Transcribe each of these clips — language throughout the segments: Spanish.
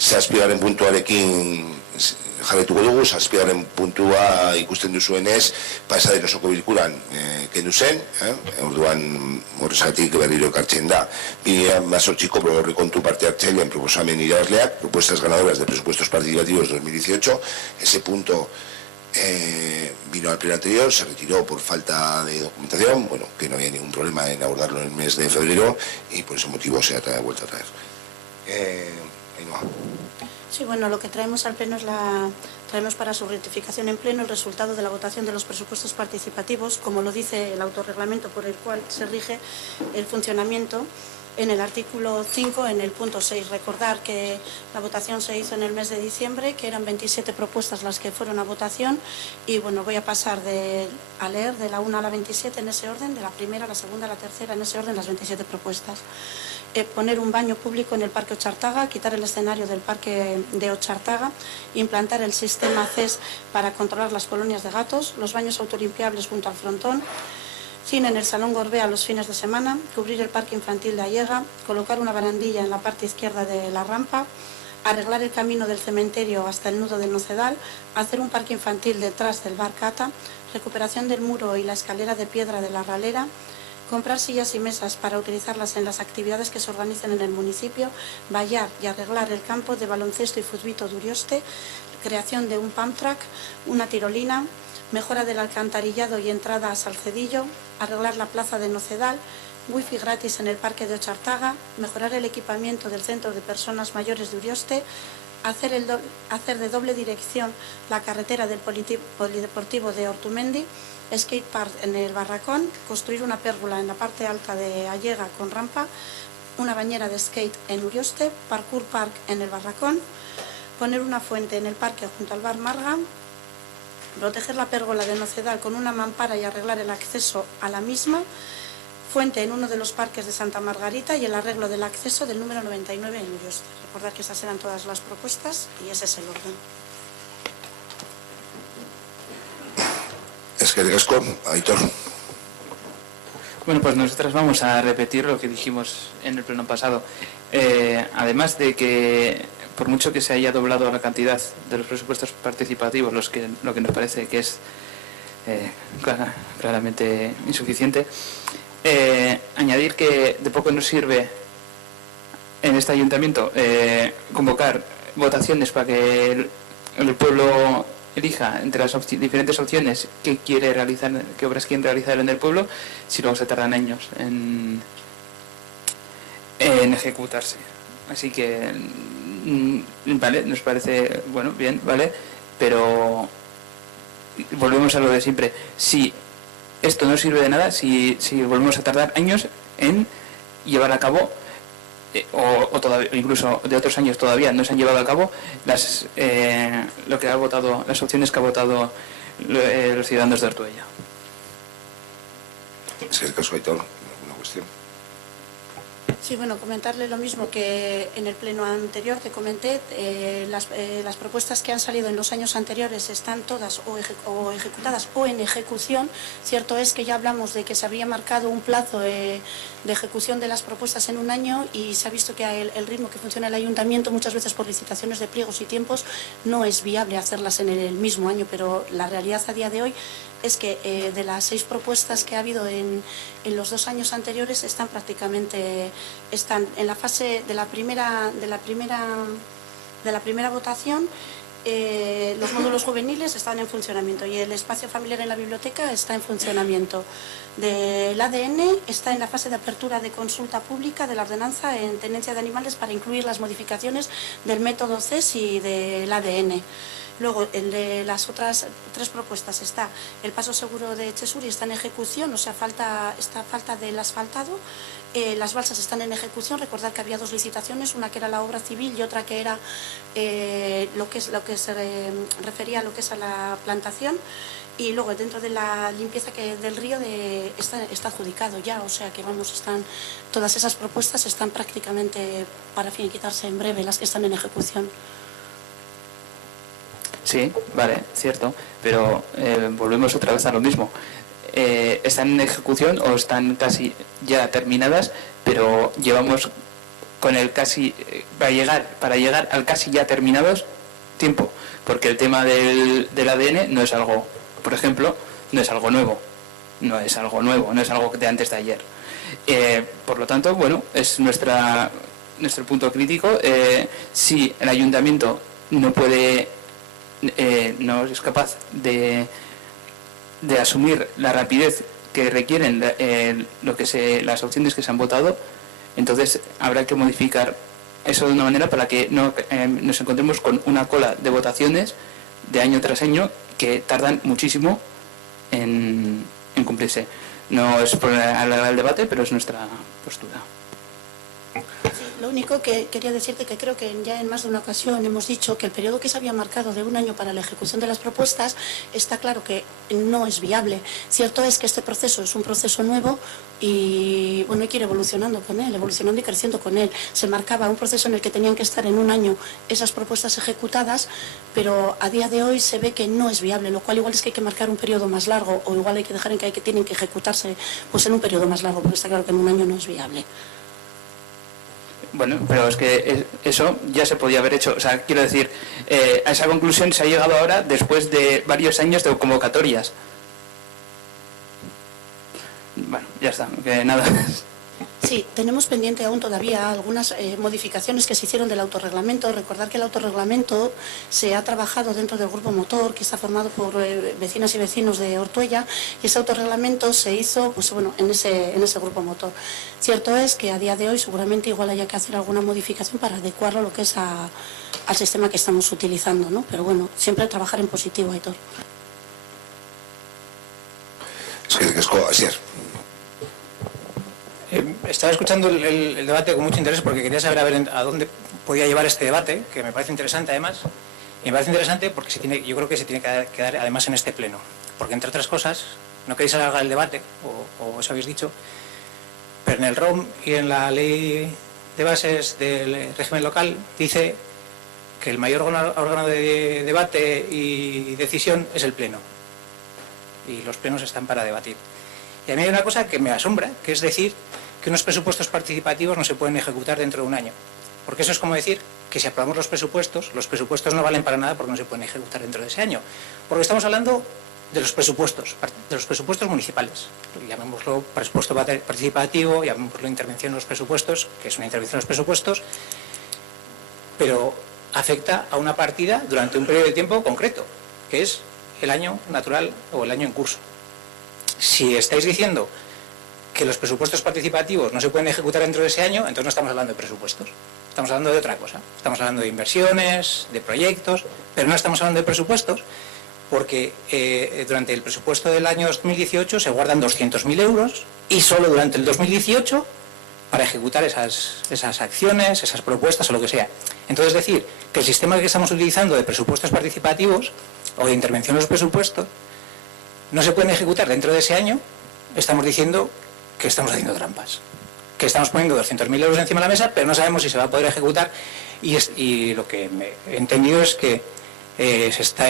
zazpigarren puntuarekin jarretuko dugu. Zazpigarren puntua ikusten duzuenez, pasaden osoko bilkuran kendu zen, orduan horrezatik berriro ekartzen da. 2018ko aurrekontu parte hartzailean proposamen irabazleak, propuestas ganadoras de presupuestos participativos 2018, ese punto vino al pleno anterior, se retiró por falta de documentación, bueno, que no había ningún problema en abordarlo en el mes de febrero y por ese motivo se ha vuelto a traer. Sí, bueno, lo que traemos al pleno es traemos para su rectificación en pleno el resultado de la votación de los presupuestos participativos, como lo dice el autorreglamento por el cual se rige el funcionamiento. En el artículo 5, en el punto 6, recordar que la votación se hizo en el mes de diciembre, que eran 27 propuestas las que fueron a votación, y bueno, voy a pasar a leer de la 1 a la 27 en ese orden, de la primera a la segunda a la tercera en ese orden, las 27 propuestas. Poner un baño público en el Parque Ochartaga, quitar el escenario del Parque de Ochartaga, implantar el sistema CES para controlar las colonias de gatos, los baños autolimpiables junto al frontón, cine en el Salón Gorbea los fines de semana, cubrir el parque infantil de Allega, colocar una barandilla en la parte izquierda de la rampa, arreglar el camino del cementerio hasta el nudo del Nocedal, hacer un parque infantil detrás del bar Cata, recuperación del muro y la escalera de piedra de la Ralera, comprar sillas y mesas para utilizarlas en las actividades que se organicen en el municipio, vallar y arreglar el campo de baloncesto y futbito de Urioste, creación de un pump track, una tirolina, mejora del alcantarillado y entrada a Salcedillo, arreglar la plaza de Nocedal, wifi gratis en el parque de Ochartaga, mejorar el equipamiento del centro de personas mayores de Urioste, hacer de doble dirección la carretera del polideportivo de Ortumendi, skate park en el Barracón, construir una pérgola en la parte alta de Allega con rampa, una bañera de skate en Urioste, parkour park en el Barracón, poner una fuente en el parque junto al bar Marga, proteger la pérgola de Nocedal con una mampara y arreglar el acceso a la misma, fuente en uno de los parques de Santa Margarita y el arreglo del acceso del número 99 en Urioste. Recordad que esas eran todas las propuestas y ese es el orden. Eskerrik asko, Aitor. Bueno, pues nosotros vamos a repetir lo que dijimos en el pleno pasado. Además de que, por mucho que se haya doblado la cantidad de los presupuestos participativos, lo que nos parece que es claramente insuficiente, añadir que de poco nos sirve en este ayuntamiento convocar votaciones para que el pueblo elija entre las diferentes opciones qué obras quieren realizar en el pueblo, si luego se tardan años en ejecutarse. Así que vale, nos parece bueno, bien, vale, pero volvemos a lo de siempre. Si esto no sirve de nada, si volvemos a tardar años en llevar a cabo o todavía, incluso de otros años todavía no se han llevado a cabo lo que ha votado, las opciones que ha votado los ciudadanos de Ortuella. Es el caso, Aitor, ¿alguna cuestión? Sí, bueno, comentarle lo mismo que en el pleno anterior que comenté. Las propuestas que han salido en los años anteriores están todas o ejecutadas o en ejecución. Cierto es que ya hablamos de que se había marcado un plazo de ejecución de las propuestas en un año y se ha visto que el ritmo que funciona el ayuntamiento, muchas veces por licitaciones de pliegos y tiempos, no es viable hacerlas en el mismo año, pero la realidad a día de hoy es que de las 6 propuestas que ha habido en los 2 años anteriores están en la fase de la primera votación. Los módulos juveniles están en funcionamiento y el espacio familiar en la biblioteca está en funcionamiento. Del ADN está en la fase de apertura de consulta pública de la ordenanza en tenencia de animales para incluir las modificaciones del método CES y del ADN. Luego, el de las otras 3 propuestas está el paso seguro de Chesuri, está en ejecución, o sea, falta del asfaltado. Las balsas están en ejecución. Recordad que había 2 licitaciones, una que era la obra civil y otra que era lo que se refería a lo que es a la plantación. Y luego dentro de la limpieza del río está adjudicado ya, o sea que todas esas propuestas están prácticamente para finiquitarse en breve, las que están en ejecución. Sí, vale, cierto, pero volvemos otra vez a lo mismo. Están en ejecución o están casi ya terminadas, pero llevamos con el casi para llegar al casi ya terminados tiempo, porque el tema del ADN no es algo, por ejemplo, no es algo nuevo, no es algo de antes de ayer. Por lo tanto, bueno, es nuestro punto crítico. Si el ayuntamiento no es capaz de asumir la rapidez que requieren las opciones que se han votado, entonces habrá que modificar eso de una manera para que no nos encontremos con una cola de votaciones de año tras año que tardan muchísimo en cumplirse. No es por alargar el debate, pero es nuestra postura. Lo único que quería decirte que creo que ya en más de una ocasión hemos dicho que el periodo que se había marcado de 1 año para la ejecución de las propuestas está claro que no es viable. Cierto es que este proceso es un proceso nuevo y bueno, hay que ir evolucionando con él, evolucionando y creciendo con él. Se marcaba un proceso en el que tenían que estar en 1 año esas propuestas ejecutadas, pero a día de hoy se ve que no es viable, lo cual igual es que hay que marcar un periodo más largo o igual hay que dejar en que tienen que ejecutarse pues en un periodo más largo, porque está claro que en 1 año no es viable. Bueno, pero es que eso ya se podía haber hecho. O sea, quiero decir, a esa conclusión se ha llegado ahora después de varios años de convocatorias. Bueno, ya está, que nada. Sí, tenemos pendiente aún todavía algunas modificaciones que se hicieron del autorreglamento. Recordar que el autorreglamento se ha trabajado dentro del grupo motor, que está formado por vecinas y vecinos de Ortuella, y ese autorreglamento se hizo pues, bueno, en ese grupo motor. Cierto es que a día de hoy seguramente igual haya que hacer alguna modificación para adecuarlo a lo que es al sistema que estamos utilizando, ¿no? Pero bueno, siempre trabajar en positivo, Aitor. Es que Asier. Estaba escuchando el debate con mucho interés porque quería saber a dónde podía llevar este debate, que me parece interesante además. Y me parece interesante porque yo creo que se tiene que dar además en este pleno. Porque entre otras cosas, no queréis alargar el debate, o eso habéis dicho, pero en el ROM y en la ley de bases del régimen local dice que el mayor órgano de debate y decisión es el pleno. Y los plenos están para debatir. Y a mí hay una cosa que me asombra, que es decir que unos presupuestos participativos no se pueden ejecutar dentro de 1 año. Porque eso es como decir que si aprobamos los presupuestos no valen para nada porque no se pueden ejecutar dentro de ese año. Porque estamos hablando de los presupuestos municipales. Llamémoslo presupuesto participativo, llamémoslo intervención en los presupuestos, que es una intervención en los presupuestos, pero afecta a una partida durante un periodo de tiempo concreto, que es el año natural o el año en curso. Si estáis diciendo que los presupuestos participativos no se pueden ejecutar dentro de ese año, entonces no estamos hablando de presupuestos. Estamos hablando de otra cosa. Estamos hablando de inversiones, de proyectos, pero no estamos hablando de presupuestos porque durante el presupuesto del año 2018 se guardan 200.000 euros y solo durante el 2018 para ejecutar esas acciones, esas propuestas o lo que sea. Entonces, decir que el sistema que estamos utilizando de presupuestos participativos o de intervención en los presupuestos no se pueden ejecutar dentro de ese año, estamos diciendo que estamos haciendo trampas, que estamos poniendo 200.000 euros encima de la mesa, pero no sabemos si se va a poder ejecutar y lo que he entendido es que se está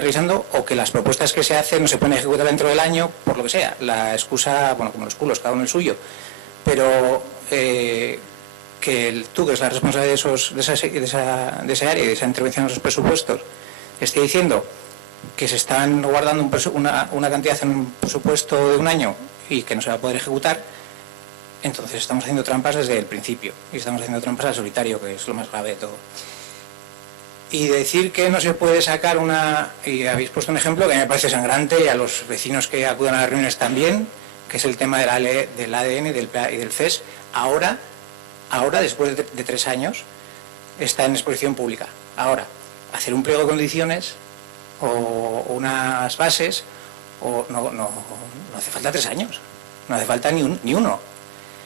revisando o que las propuestas que se hacen no se pueden ejecutar dentro del año por lo que sea, la excusa, bueno, como los culos, cada uno el suyo, pero que tú, que es la responsable de esa área y de esa intervención en los presupuestos, esté diciendo que se están guardando una cantidad en un presupuesto de 1 año y que no se va a poder ejecutar, entonces estamos haciendo trampas desde el principio y estamos haciendo trampas al solitario, que es lo más grave de todo. Y decir que no se puede sacar y habéis puesto un ejemplo que me parece sangrante, y a los vecinos que acudan a las reuniones también, que es el tema del ADN y del CES, ahora después de 3 años, está en exposición pública. Ahora, hacer un pliego de condiciones o unas bases, no hace falta 3 años, no hace falta ni uno.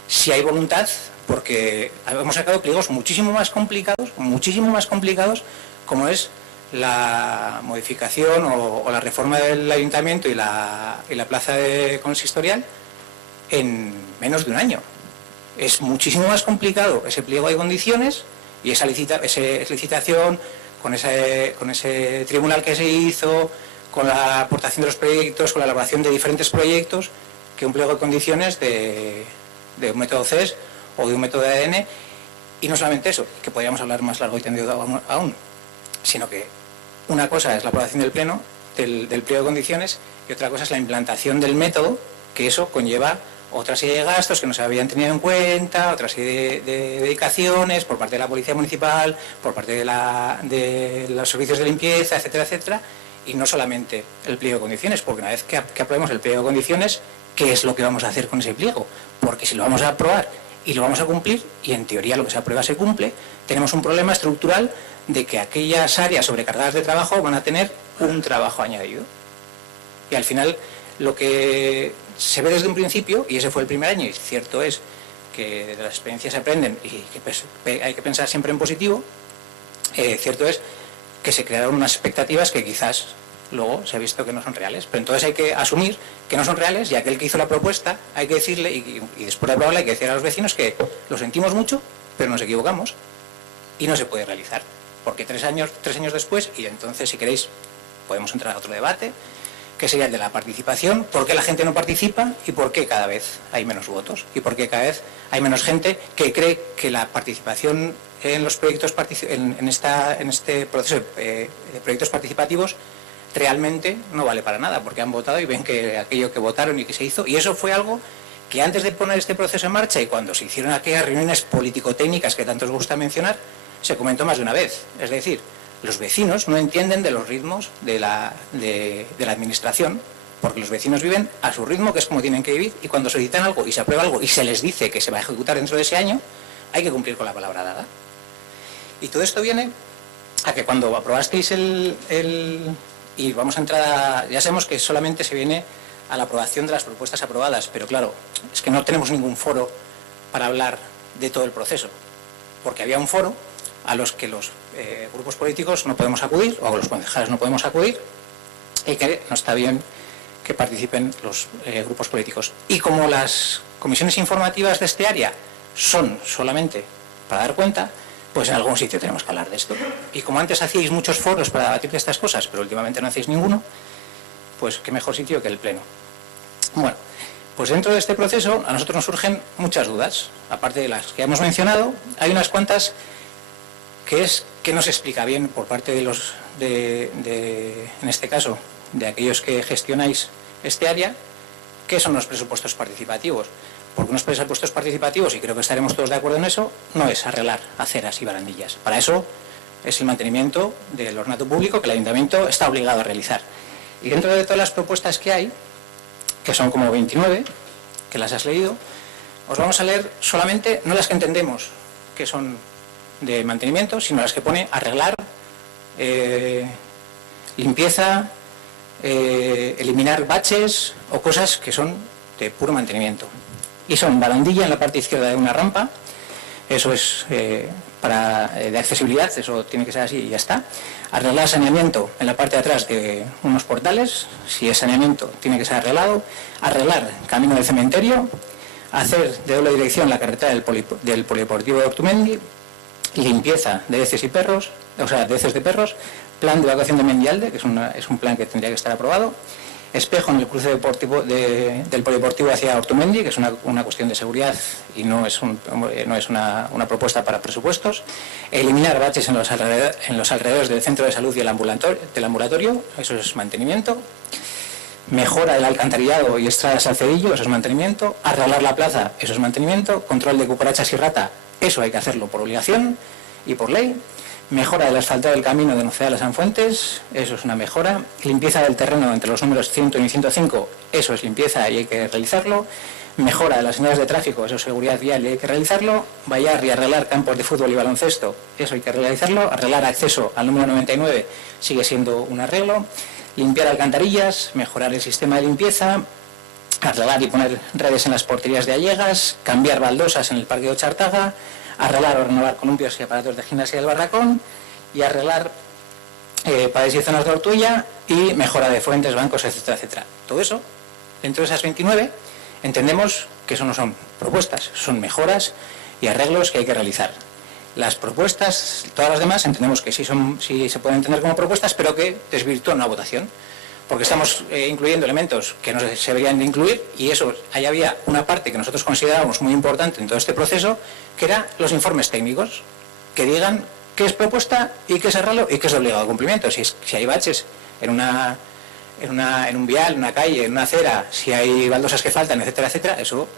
Si hay voluntad, porque hemos sacado pliegos muchísimo más complicados, como es la modificación o la reforma del ayuntamiento y la plaza consistorial en menos de 1 año. Es muchísimo más complicado ese pliego de condiciones y esa licitación con ese tribunal que se hizo, con la aportación de los proyectos, con la elaboración de diferentes proyectos, que un pliego de condiciones de un método CES o de un método de ADN, Y no solamente eso, que podríamos hablar más largo y tendido aún, sino que una cosa es la aprobación del pleno, del pliego de condiciones, y otra cosa es la implantación del método, que eso conlleva otra serie de gastos que no se habían tenido en cuenta, otra serie de dedicaciones por parte de la Policía Municipal, por parte de los servicios de limpieza, etcétera, etcétera, y no solamente el pliego de condiciones, porque una vez que aprobemos el pliego de condiciones, ¿qué es lo que vamos a hacer con ese pliego? Porque si lo vamos a aprobar y lo vamos a cumplir, y en teoría lo que se aprueba se cumple, tenemos un problema estructural de que aquellas áreas sobrecargadas de trabajo van a tener un trabajo añadido. Y al final lo que se ve desde un principio, y ese fue el primer año, y cierto es que de las experiencias se aprenden y que hay que pensar siempre en positivo, cierto es que se crearon unas expectativas que quizás luego se ha visto que no son reales. Pero entonces hay que asumir que no son reales, y aquel que hizo la propuesta hay que decirle, y después de aprobarla hay que decir a los vecinos que lo sentimos mucho, pero nos equivocamos y no se puede realizar. Porque 3 años después, y entonces si queréis podemos entrar a otro debate, que sería el de la participación, por qué la gente no participa y por qué cada vez hay menos votos y por qué cada vez hay menos gente que cree que la participación en los proyectos, en este proceso de proyectos participativos realmente no vale para nada, porque han votado y ven que aquello que votaron y que se hizo, y eso fue algo que antes de poner este proceso en marcha y cuando se hicieron aquellas reuniones político-técnicas que tanto os gusta mencionar, se comentó más de una vez. Es decir, los vecinos no entienden de los ritmos de la administración, porque los vecinos viven a su ritmo, que es como tienen que vivir, y cuando solicitan algo y se aprueba algo y se les dice que se va a ejecutar dentro de ese año, hay que cumplir con la palabra dada. Y todo esto viene a que cuando aprobasteis y vamos a entrar, ya sabemos que solamente se viene a la aprobación de las propuestas aprobadas, pero claro, es que no tenemos ningún foro para hablar de todo el proceso, porque había un foro a los que los grupos políticos no podemos acudir, o los concejales no podemos acudir, y que no está bien que participen los grupos políticos. Y como las comisiones informativas de este área son solamente para dar cuenta, pues en algún sitio tenemos que hablar de esto. Y como antes hacíais muchos foros para debatir de estas cosas, pero últimamente no hacéis ninguno, pues qué mejor sitio que el Pleno. Bueno, pues dentro de este proceso a nosotros nos surgen muchas dudas. Aparte de las que hemos mencionado, hay unas cuantas que no se explica bien por parte de los, en este caso, de aquellos que gestionáis este área, qué son los presupuestos participativos. Porque unos presupuestos participativos, y creo que estaremos todos de acuerdo en eso, no es arreglar aceras y barandillas. Para eso es el mantenimiento del ornato público que el ayuntamiento está obligado a realizar. Y dentro de todas las propuestas que hay, que son como 29, que las has leído, os vamos a leer solamente, no las que entendemos que son de mantenimiento, sino las que pone arreglar, limpieza, eliminar baches o cosas que son de puro mantenimiento. Y son barandilla en la parte izquierda de una rampa, eso es de accesibilidad, eso tiene que ser así y ya está. Arreglar saneamiento en la parte de atrás de unos portales, si es saneamiento tiene que ser arreglado. Arreglar camino del cementerio, hacer de doble dirección la carretera del polideportivo de Ortumendi, limpieza de heces y perros, o sea, de heces de perros, plan de evacuación de Mendialde, que es un plan que tendría que estar aprobado, espejo en el cruce deportivo del polideportivo hacia Ortumendi, que es una cuestión de seguridad y no es una propuesta para presupuestos, eliminar baches en los alrededores del centro de salud y del ambulatorio, eso es mantenimiento, mejora del alcantarillado y estradas al Cedillo, eso es mantenimiento, arreglar la plaza, eso es mantenimiento, control de cucarachas y rata, eso hay que hacerlo por obligación y por ley. Mejora del asfaltado del camino de Nocedal a San Fuentes, eso es una mejora. Limpieza del terreno entre los números 100 y 105, eso es limpieza y hay que realizarlo. Mejora de las señales de tráfico, eso es seguridad vial y hay que realizarlo. Vallar y arreglar campos de fútbol y baloncesto, eso hay que realizarlo. Arreglar acceso al número 99 sigue siendo un arreglo. Limpiar alcantarillas, mejorar el sistema de limpieza. Arreglar y poner redes en las porterías de Allegas. Cambiar baldosas en el parque de Ochartaga. Arreglar o renovar columpios y aparatos de gimnasia del barracón y arreglar paredes y zonas de Ortuella y mejora de fuentes, bancos, etcétera, etcétera. Todo eso, dentro de esas 29, entendemos que eso no son propuestas, son mejoras y arreglos que hay que realizar. Las propuestas, todas las demás, entendemos que sí se pueden entender como propuestas, pero que desvirtúan una votación. porque estamos incluyendo elementos que no se deberían de incluir, y eso, ahí había una parte que nosotros considerábamos muy importante en todo este proceso, que eran los informes técnicos, que digan qué es propuesta y qué es arreglo y qué es de obligado cumplimiento. Si hay baches en un vial, en una calle, en una acera, si hay baldosas que faltan, etcétera, etcétera, eso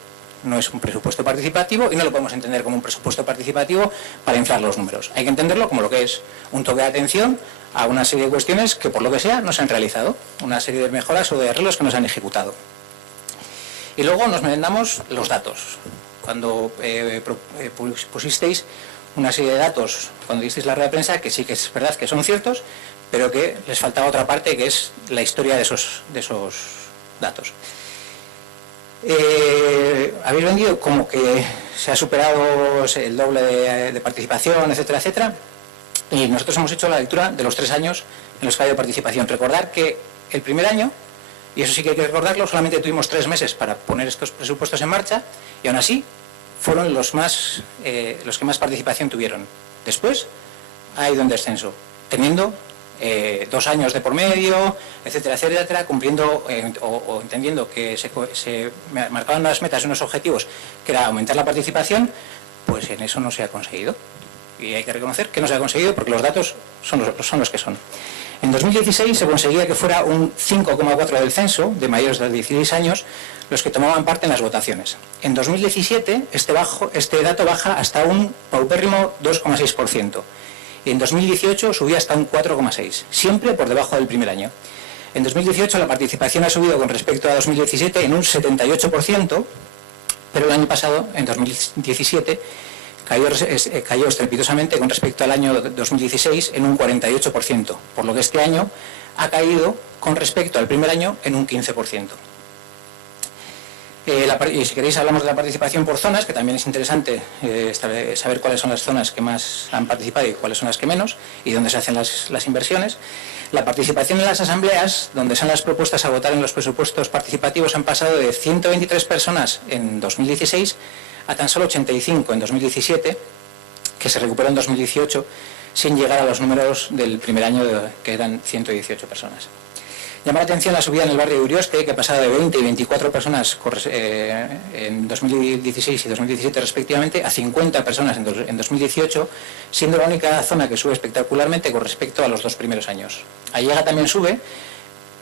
no es un presupuesto participativo y no lo podemos entender como un presupuesto participativo para inflar los números. Hay que entenderlo como lo que es un toque de atención a una serie de cuestiones que por lo que sea no se han realizado, una serie de mejoras o de arreglos que no se han ejecutado. Y luego nos merendamos los datos. Cuando pusisteis una serie de datos, cuando disteis la rueda de prensa, que sí que es verdad que son ciertos, pero que les faltaba otra parte que es la historia de esos datos. Habéis vendido como que se ha superado el doble de participación, etcétera, etcétera, y nosotros hemos hecho la lectura de los 3 años en los que ha habido participación. Recordar que el primer año, y eso sí que hay que recordarlo, solamente tuvimos 3 meses para poner estos presupuestos en marcha, y aún así fueron los que más participación tuvieron. Después ha ido en descenso, teniendo 2 años de por medio, etcétera, etcétera, cumpliendo o entendiendo que se marcaban unas metas y unos objetivos que era aumentar la participación, pues en eso no se ha conseguido. Y hay que reconocer que no se ha conseguido porque los datos son los que son. En 2016 se conseguía que fuera un 5,4 del censo de mayores de 16 años los que tomaban parte en las votaciones. En 2017 este dato baja hasta un paupérrimo 2,6%. Y en 2018 subía hasta un 4,6%, siempre por debajo del primer año. En 2018 la participación ha subido con respecto a 2017 en un 78%, pero el año pasado, en 2017, cayó estrepitosamente con respecto al año 2016 en un 48%, por lo que este año ha caído con respecto al primer año en un 15%. Y si queréis hablamos de la participación por zonas, que también es interesante saber cuáles son las zonas que más han participado y cuáles son las que menos, y dónde se hacen las inversiones. La participación en las asambleas, donde son las propuestas a votar en los presupuestos participativos, han pasado de 123 personas en 2016 a tan solo 85 en 2017, que se recuperó en 2018, sin llegar a los números del primer año, que eran 118 personas. Llama la atención la subida en el barrio de Urioste, que ha pasado de 20 y 24 personas en 2016 y 2017 respectivamente a 50 personas en 2018, siendo la única zona que sube espectacularmente con respecto a los 2 primeros años. Allega también sube,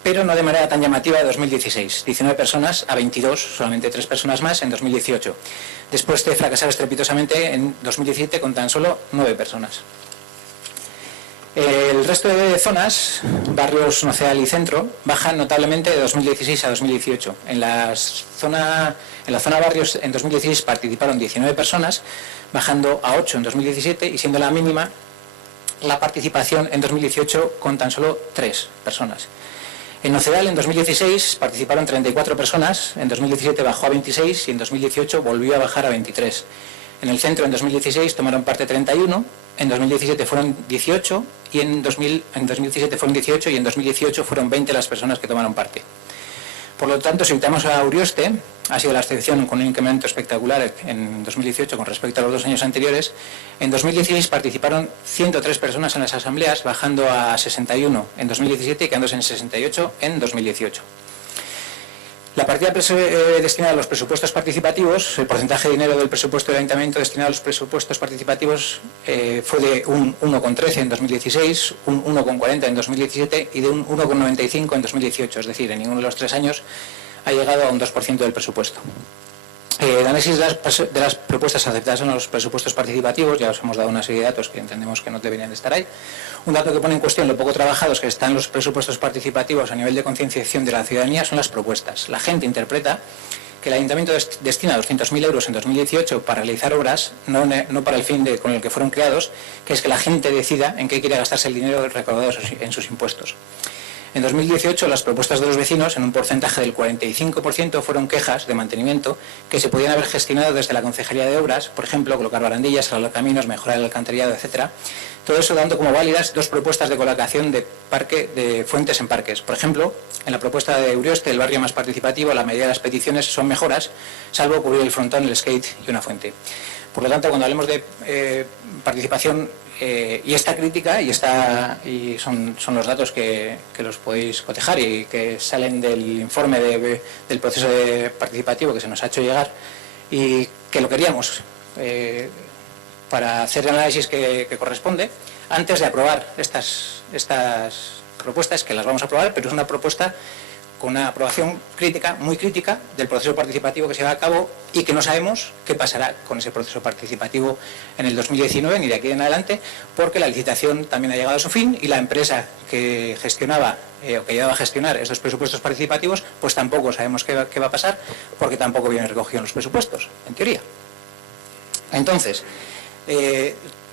pero no de manera tan llamativa de 2016, 19 personas a 22, solamente 3 personas más en 2018, después de fracasar estrepitosamente en 2017 con tan solo 9 personas. El resto de zonas, barrios Nocedal y Centro, bajan notablemente de 2016 a 2018. En la zona barrios en 2016 participaron 19 personas, bajando a 8 en 2017 y siendo la mínima la participación en 2018 con tan solo 3 personas. En Nocedal en 2016 participaron 34 personas, en 2017 bajó a 26 y en 2018 volvió a bajar a 23. En el centro en 2016 tomaron parte 31, en 2017 fueron 18 y en 2017 fueron 18 y en 2018 fueron 20 las personas que tomaron parte. Por lo tanto, si quitamos a Urioste, ha sido la excepción con un incremento espectacular en 2018 con respecto a los 2 años anteriores. En 2016 participaron 103 personas en las asambleas, bajando a 61 en 2017 y quedándose en 68 en 2018. La partida destinada a los presupuestos participativos, el porcentaje de dinero del presupuesto del Ayuntamiento destinado a los presupuestos participativos fue de un 1,13 en 2016, un 1,40 en 2017 y de un 1,95 en 2018, es decir, en ninguno de los 3 años ha llegado a un 2% del presupuesto. El análisis de las propuestas aceptadas en los presupuestos participativos, ya os hemos dado una serie de datos que entendemos que no deberían de estar ahí. Un dato que pone en cuestión lo poco trabajados que están los presupuestos participativos a nivel de concienciación de la ciudadanía son las propuestas. La gente interpreta que el Ayuntamiento destina 200.000 euros en 2018 para realizar obras, no para el fin con el que fueron creados, que es que la gente decida en qué quiere gastarse el dinero recaudado en sus impuestos. En 2018, las propuestas de los vecinos, en un porcentaje del 45%, fueron quejas de mantenimiento que se podían haber gestionado desde la Concejalía de Obras, por ejemplo, colocar barandillas, arreglar caminos, mejorar el alcantarillado, etc. Todo eso dando como válidas 2 propuestas de colocación de fuentes en parques. Por ejemplo, en la propuesta de Urioste, el barrio más participativo, la mayoría de las peticiones son mejoras, salvo cubrir el frontón, el skate y una fuente. Por lo tanto, cuando hablemos de participación y esta crítica, y son los datos que los podéis cotejar y que salen del informe del proceso participativo que se nos ha hecho llegar y que lo queríamos para hacer el análisis que corresponde, antes de aprobar estas propuestas, que las vamos a aprobar, pero es una propuesta con una aprobación crítica, muy crítica, del proceso participativo que se lleva a cabo y que no sabemos qué pasará con ese proceso participativo en el 2019 ni de aquí en adelante, porque la licitación también ha llegado a su fin y la empresa que gestionaba o que llevaba a gestionar estos presupuestos participativos, pues tampoco sabemos qué va a pasar, porque tampoco viene recogido en los presupuestos, en teoría. Entonces,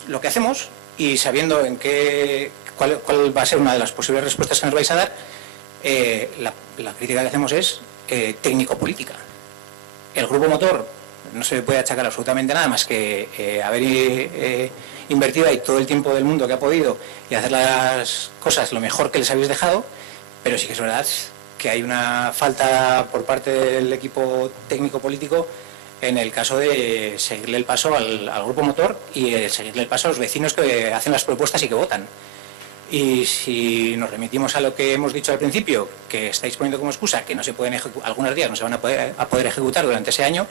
lo que hacemos, y sabiendo cuál va a ser una de las posibles respuestas que nos vais a dar, la crítica que hacemos es técnico-política. El grupo motor no se le puede achacar absolutamente nada más que haber invertido ahí todo el tiempo del mundo que ha podido y hacer las cosas lo mejor que les habéis dejado, pero sí que es verdad que hay una falta por parte del equipo técnico-político en el caso de seguirle el paso al grupo motor y seguirle el paso a los vecinos que hacen las propuestas y que votan. Y si nos remitimos a lo que hemos dicho al principio, que estáis poniendo como excusa que no se pueden algunos días no se van a poder ejecutar durante ese año,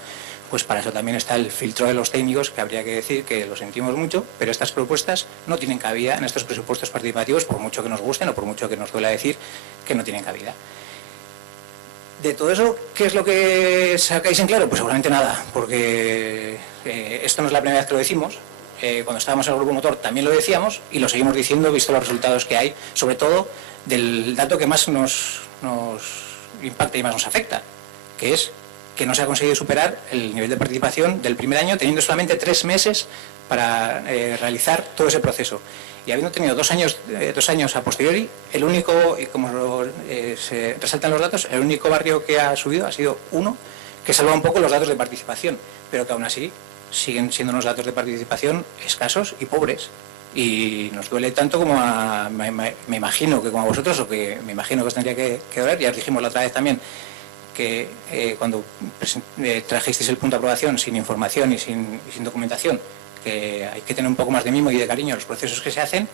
pues para eso también está el filtro de los técnicos, que habría que decir que lo sentimos mucho, pero estas propuestas no tienen cabida en estos presupuestos participativos, por mucho que nos gusten o por mucho que nos duela decir que no tienen cabida. De todo eso, ¿qué es lo que sacáis en claro? Pues seguramente nada, porque esto no es la primera vez que lo decimos. Cuando estábamos en el grupo motor también lo decíamos y lo seguimos diciendo visto los resultados que hay, sobre todo del dato que más nos impacta y más nos afecta, que es que no se ha conseguido superar el nivel de participación del primer año, teniendo solamente 3 meses para realizar todo ese proceso. Y habiendo tenido 2 años a posteriori, el único, y como se resaltan los datos, el único barrio que ha subido ha sido uno, que salva un poco los datos de participación, pero que aún así siguen siendo unos datos de participación escasos y pobres. Y nos duele tanto como me imagino que como a vosotros, o que me imagino que os tendría que doler. Ya os dijimos la otra vez también que cuando trajisteis el punto de aprobación sin información y sin documentación, que hay que tener un poco más de mimo y de cariño a los procesos que se hacen,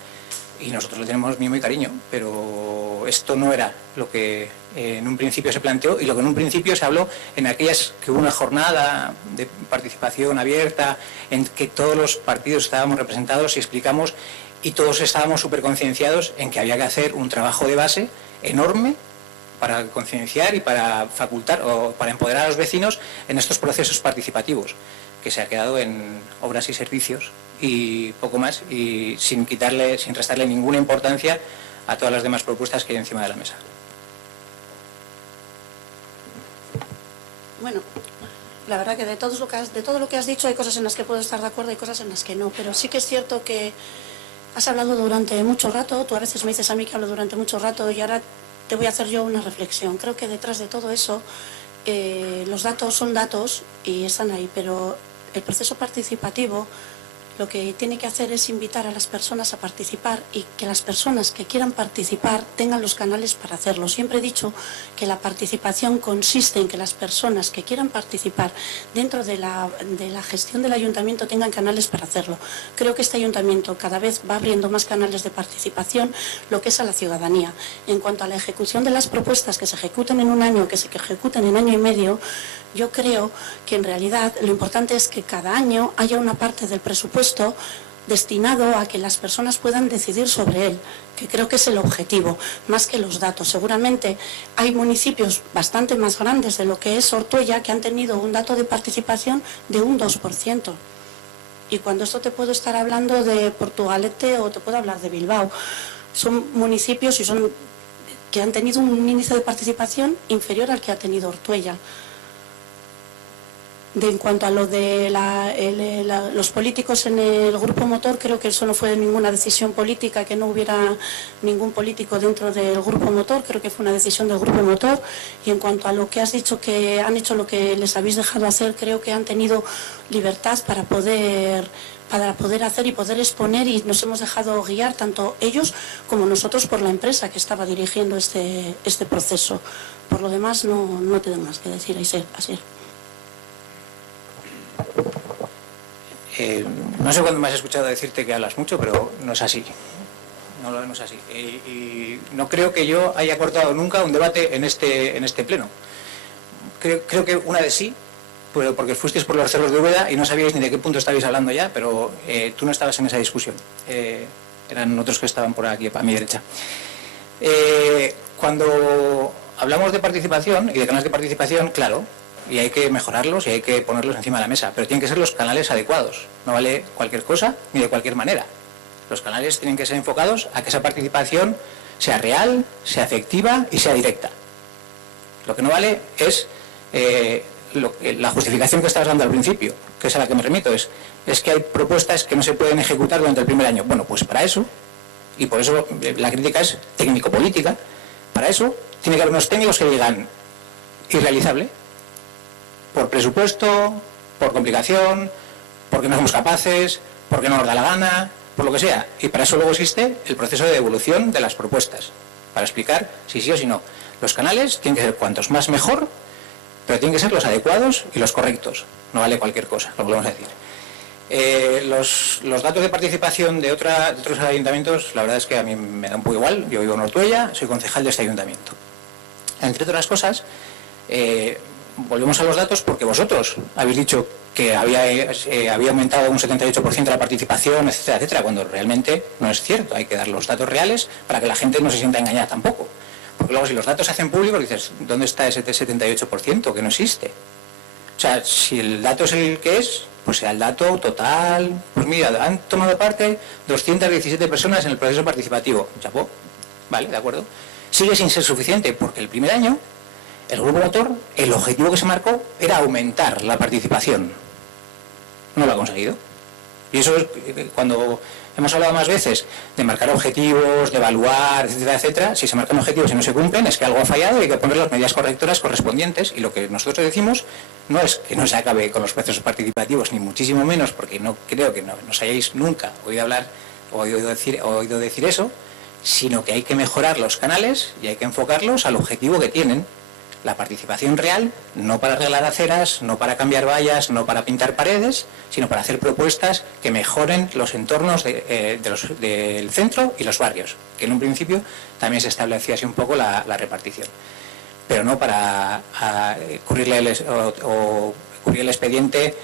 y nosotros le tenemos mimo y cariño, pero esto no era lo que en un principio se planteó y lo que en un principio se habló en aquellas que hubo una jornada de participación abierta en que todos los partidos estábamos representados y explicamos, y todos estábamos súper concienciados en que había que hacer un trabajo de base enorme para concienciar y para facultar o para empoderar a los vecinos en estos procesos participativos, que se ha quedado en obras y servicios y poco más, y sin restarle ninguna importancia a todas las demás propuestas que hay encima de la mesa. Bueno, la verdad que de todo lo que has dicho hay cosas en las que puedo estar de acuerdo y cosas en las que no, pero sí que es cierto que has hablado durante mucho rato, tú a veces me dices a mí que hablo durante mucho rato y ahora te voy a hacer yo una reflexión. Creo que detrás de todo eso los datos son datos y están ahí, pero el proceso participativo lo que tiene que hacer es invitar a las personas a participar y que las personas que quieran participar tengan los canales para hacerlo. Siempre he dicho que la participación consiste en que las personas que quieran participar dentro de la gestión del ayuntamiento tengan canales para hacerlo. Creo que este ayuntamiento cada vez va abriendo más canales de participación, lo que es a la ciudadanía. En cuanto a la ejecución de las propuestas que se ejecuten en un año, que se ejecuten en año y medio, yo creo que en realidad lo importante es que cada año haya una parte del presupuesto destinado a que las personas puedan decidir sobre él, que creo que es el objetivo, más que los datos. Seguramente hay municipios bastante más grandes de lo que es Ortuella que han tenido un dato de participación de un 2%. Y cuando esto te puedo estar hablando de Portugalete o te puedo hablar de Bilbao. Son municipios que han tenido un índice de participación inferior al que ha tenido Ortuella. En cuanto a lo de los políticos en el grupo motor, creo que eso no fue ninguna decisión política, que no hubiera ningún político dentro del grupo motor, creo que fue una decisión del grupo motor. Y en cuanto a lo que has dicho, que han hecho lo que les habéis dejado hacer, creo que han tenido libertad para poder hacer y poder exponer, y nos hemos dejado guiar tanto ellos como nosotros por la empresa que estaba dirigiendo este proceso. Por lo demás no tengo más que decir, Asier. No sé cuándo me has escuchado decirte que hablas mucho, pero no es así. No es así. Y no creo que yo haya cortado nunca un debate en este pleno. Creo que una vez sí, pero porque fuisteis por los cerros de Úbeda y no sabíais ni de qué punto estabais hablando ya, pero tú no estabas en esa discusión. Eran otros que estaban por aquí, a mi derecha. Cuando hablamos de participación y de canales de participación, claro, y hay que mejorarlos y hay que ponerlos encima de la mesa, pero tienen que ser los canales adecuados. No vale cualquier cosa ni de cualquier manera. Los canales tienen que ser enfocados a que esa participación sea real, sea efectiva y sea directa. Lo que no vale es la justificación que estabas dando al principio, que es a la que me remito, es que hay propuestas que no se pueden ejecutar durante el primer año. Bueno, pues para eso, y por eso la crítica es técnico-política, para eso tiene que haber unos técnicos que digan irrealizable, por presupuesto, por complicación, porque no somos capaces, porque no nos da la gana, por lo que sea. Y para eso luego existe el proceso de devolución de las propuestas, para explicar si sí o si no. Los canales tienen que ser cuantos más mejor, pero tienen que ser los adecuados y los correctos. No vale cualquier cosa, lo volvemos a decir. Los datos de participación de otros ayuntamientos, la verdad es que a mí me da un poco igual. Yo vivo en Ortuella, soy concejal de este ayuntamiento. Entre otras cosas, volvemos a los datos porque vosotros habéis dicho que había aumentado un 78% la participación, etcétera, etcétera, cuando realmente no es cierto. Hay que dar los datos reales para que la gente no se sienta engañada tampoco. Porque luego si los datos se hacen públicos, dices, ¿dónde está ese 78% que no existe? O sea, si el dato es el que es, pues sea el dato total. Pues mira, han tomado parte 217 personas en el proceso participativo. Chapó, vale, de acuerdo. Sigue sin ser suficiente porque el primer año el grupo motor, el objetivo que se marcó era aumentar la participación. No lo ha conseguido. Y eso es cuando hemos hablado más veces de marcar objetivos, de evaluar, etcétera, etcétera. Si se marcan objetivos y no se cumplen, es que algo ha fallado y hay que poner las medidas correctoras correspondientes. Y lo que nosotros decimos no es que no se acabe con los procesos participativos, ni muchísimo menos, porque no creo que nos hayáis nunca oído hablar o oído decir eso, sino que hay que mejorar los canales y hay que enfocarlos al objetivo que tienen. La participación real, no para arreglar aceras, no para cambiar vallas, no para pintar paredes, sino para hacer propuestas que mejoren los entornos del centro y los barrios, que en un principio también se establecía así un poco la repartición. Pero no para cubrirle el expediente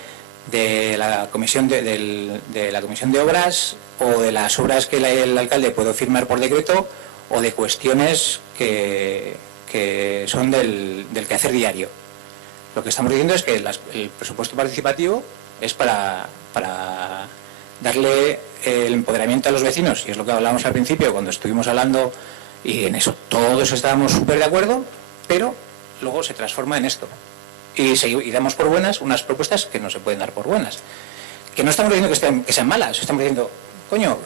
de la comisión de la comisión de obras o de las obras que el alcalde puede firmar por decreto o de cuestiones que son del quehacer diario. Lo que estamos diciendo es que el presupuesto participativo es para darle el empoderamiento a los vecinos, y es lo que hablábamos al principio cuando estuvimos hablando, y en eso todos estábamos súper de acuerdo, pero luego se transforma en esto. Y damos por buenas unas propuestas que no se pueden dar por buenas. Que no estamos diciendo que sean malas, estamos diciendo, coño,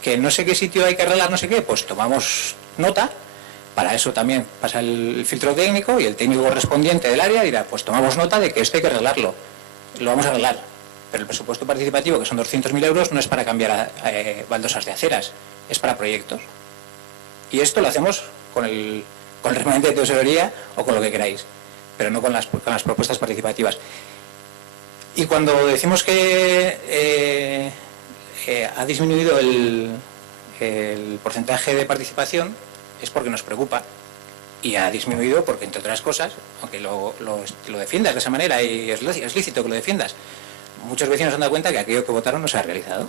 que no sé qué sitio hay que arreglar, no sé qué, pues tomamos nota. Para eso también pasa el filtro técnico y el técnico correspondiente del área dirá, pues tomamos nota de que esto hay que arreglarlo, lo vamos a arreglar. Pero el presupuesto participativo, que son 200.000 euros, no es para cambiar baldosas de aceras, es para proyectos. Y esto lo hacemos con el remanente de tesorería o con lo que queráis, pero no con las propuestas participativas. Y cuando decimos que ha disminuido el porcentaje de participación, es porque nos preocupa, y ha disminuido porque, entre otras cosas, aunque lo defiendas de esa manera, y es lícito que lo defiendas, muchos vecinos se han dado cuenta que aquello que votaron no se ha realizado,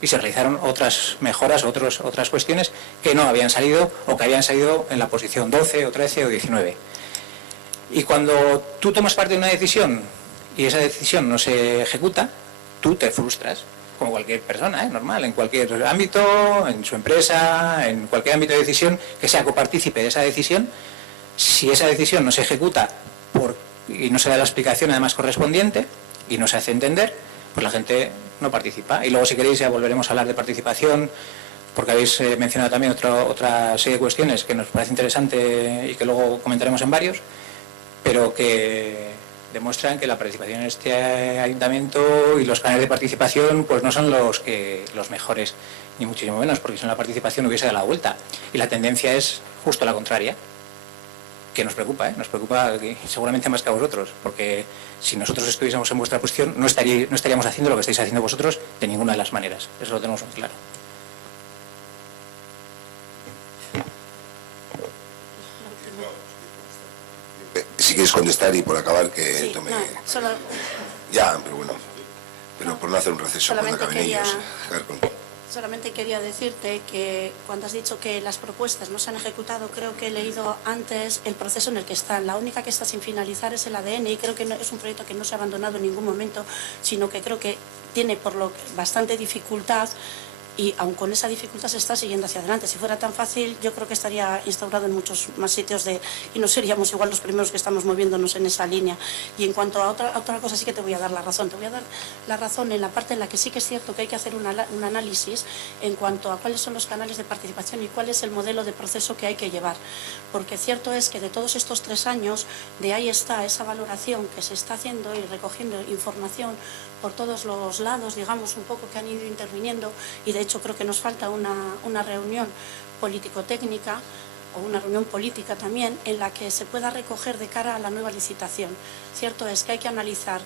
y se realizaron otras mejoras, otras cuestiones que no habían salido, o que habían salido en la posición 12 o 13 o 19. Y cuando tú tomas parte de una decisión y esa decisión no se ejecuta, tú te frustras, como cualquier persona, normal, en cualquier ámbito, en su empresa, en cualquier ámbito de decisión, que sea copartícipe de esa decisión. Si esa decisión no se ejecuta y no se da la explicación además correspondiente y no se hace entender, pues la gente no participa. Y luego, si queréis, ya volveremos a hablar de participación, porque habéis mencionado también otra serie de cuestiones que nos parece interesante y que luego comentaremos en varios, pero que demuestran que la participación en este ayuntamiento y los canales de participación pues no son los mejores, ni muchísimo menos, porque si no la participación hubiese dado la vuelta. Y la tendencia es justo la contraria. que nos preocupa seguramente más que a vosotros, porque si nosotros estuviésemos en vuestra posición no estaríamos haciendo lo que estáis haciendo vosotros de ninguna de las maneras. Eso lo tenemos muy claro. Si quieres contestar y por acabar que Sí, tome... no, solo, Ya, pero bueno, pero por no hacer un receso cuando solamente acaben quería- ellos. Claro, solamente quería decirte que cuando has dicho que las propuestas no se han ejecutado, creo que he leído antes el proceso en el que están. La única que está sin finalizar es el ADN y creo que no, es un proyecto que no se ha abandonado en ningún momento, sino que creo que tiene por lo que bastante dificultad y aun con esa dificultad se está siguiendo hacia adelante. Si fuera tan fácil, yo creo que estaría instaurado en muchos más sitios y no seríamos igual los primeros que estamos moviéndonos en esa línea. Y en cuanto a otra cosa, sí que te voy a dar la razón. Te voy a dar la razón en la parte en la que sí que es cierto que hay que hacer un análisis en cuanto a cuáles son los canales de participación y cuál es el modelo de proceso que hay que llevar. Porque cierto es que de todos estos 3 años, de ahí está esa valoración que se está haciendo y recogiendo información por todos los lados, digamos, un poco que han ido interviniendo, y de hecho creo que nos falta una reunión político-técnica o una reunión política también en la que se pueda recoger de cara a la nueva licitación. Cierto es que hay que analizar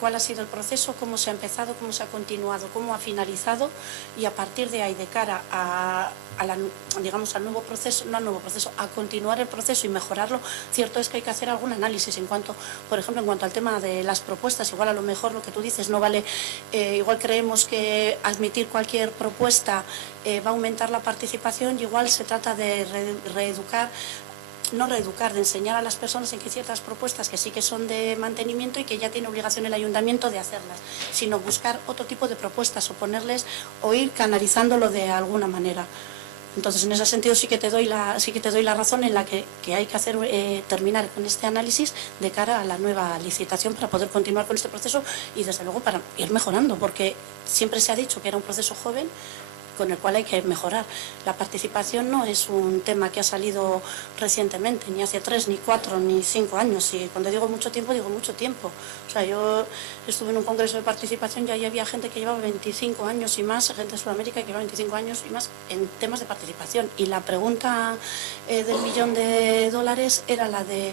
cuál ha sido el proceso, cómo se ha empezado, cómo se ha continuado, cómo ha finalizado, y a partir de ahí, de cara digamos, al nuevo proceso, no al nuevo proceso, a continuar el proceso y mejorarlo. Cierto es que hay que hacer algún análisis en cuanto, por ejemplo, en cuanto al tema de las propuestas. Igual a lo mejor lo que tú dices no vale, igual creemos que admitir cualquier propuesta va a aumentar la participación, y igual se trata de de enseñar a las personas en que ciertas propuestas que sí que son de mantenimiento y que ya tiene obligación el ayuntamiento de hacerlas, sino buscar otro tipo de propuestas o ir canalizándolo de alguna manera. Entonces, en ese sentido sí que te doy la razón en la que hay que hacer terminar con este análisis de cara a la nueva licitación para poder continuar con este proceso y, desde luego, para ir mejorando, porque siempre se ha dicho que era un proceso joven con el cual hay que mejorar. La participación no es un tema que ha salido recientemente, ni hace 3, ni 4, ni 5 años. Y cuando digo mucho tiempo, digo mucho tiempo. O sea, yo estuve en un congreso de participación y ahí había gente que llevaba 25 años y más, gente de Sudamérica que llevaba 25 años y más en temas de participación. Y la pregunta del $1.000.000 era la de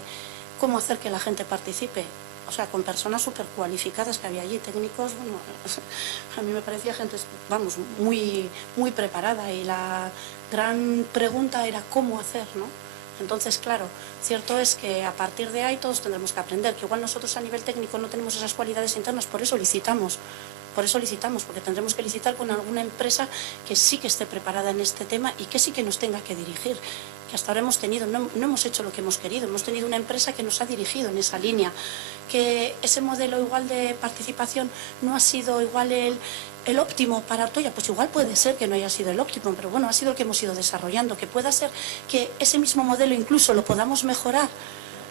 cómo hacer que la gente participe. O sea, con personas súper cualificadas que había allí, técnicos, bueno, a mí me parecía gente, vamos, muy, muy preparada, y la gran pregunta era cómo hacer, ¿no? Entonces, claro, cierto es que a partir de ahí todos tendremos que aprender, que igual nosotros a nivel técnico no tenemos esas cualidades internas, por eso licitamos, porque tendremos que licitar con alguna empresa que sí que esté preparada en este tema y que sí que nos tenga que dirigir, que hasta ahora hemos tenido, no hemos hecho lo que hemos querido, hemos tenido una empresa que nos ha dirigido en esa línea, que ese modelo igual de participación no ha sido igual el óptimo para Ortuella, pues igual puede ser que no haya sido el óptimo, pero bueno, ha sido el que hemos ido desarrollando, que pueda ser que ese mismo modelo incluso lo podamos mejorar,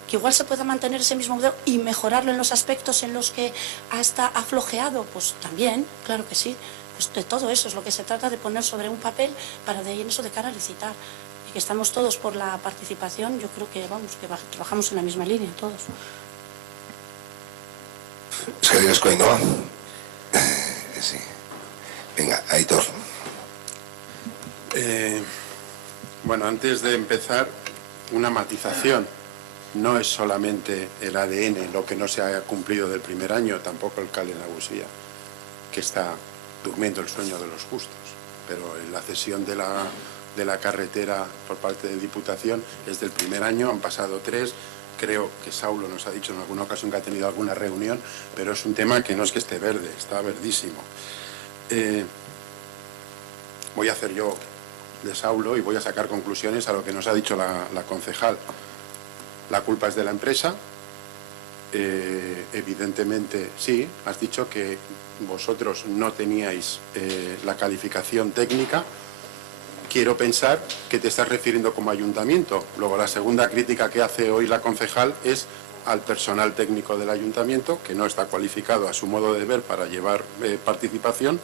que igual se pueda mantener ese mismo modelo y mejorarlo en los aspectos en los que hasta ha flojeado, pues también, claro que sí. Pues de todo eso es lo que se trata, de poner sobre un papel para de ahí en eso de cara a licitar. Y que estamos todos por la participación, yo creo que, vamos, que trabajamos en la misma línea todos. Eskerrik asko, Ainhoa. Sí. Venga, Aitor. Bueno, antes de empezar, una matización. No es solamente el ADN lo que no se ha cumplido del primer año, tampoco el CAL en la Busía, que está durmiendo el sueño de los justos. Pero en la cesión de la carretera por parte de Diputación es del primer año, han pasado 3. Creo que Saulo nos ha dicho en alguna ocasión que ha tenido alguna reunión, pero es un tema que no es que esté verde, está verdísimo. Voy a hacer yo de Saulo y voy a sacar conclusiones a lo que nos ha dicho la concejal. La culpa es de la empresa. Evidentemente, sí, has dicho que vosotros no teníais la calificación técnica. Quiero pensar que te estás refiriendo como ayuntamiento. Luego, la segunda crítica que hace hoy la concejal es al personal técnico del ayuntamiento, que no está cualificado a su modo de ver para llevar participación.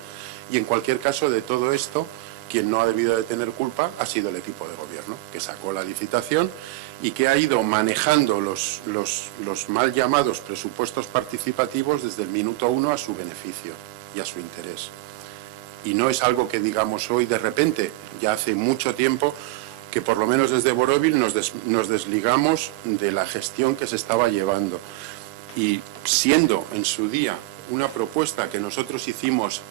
Y en cualquier caso, de todo esto, quien no ha debido de tener culpa ha sido el equipo de gobierno, que sacó la licitación y que ha ido manejando los mal llamados presupuestos participativos desde el minuto 1 a su beneficio y a su interés. Y no es algo que digamos hoy de repente, ya hace mucho tiempo que por lo menos desde Borovil nos desligamos de la gestión que se estaba llevando. Y siendo en su día una propuesta que nosotros hicimos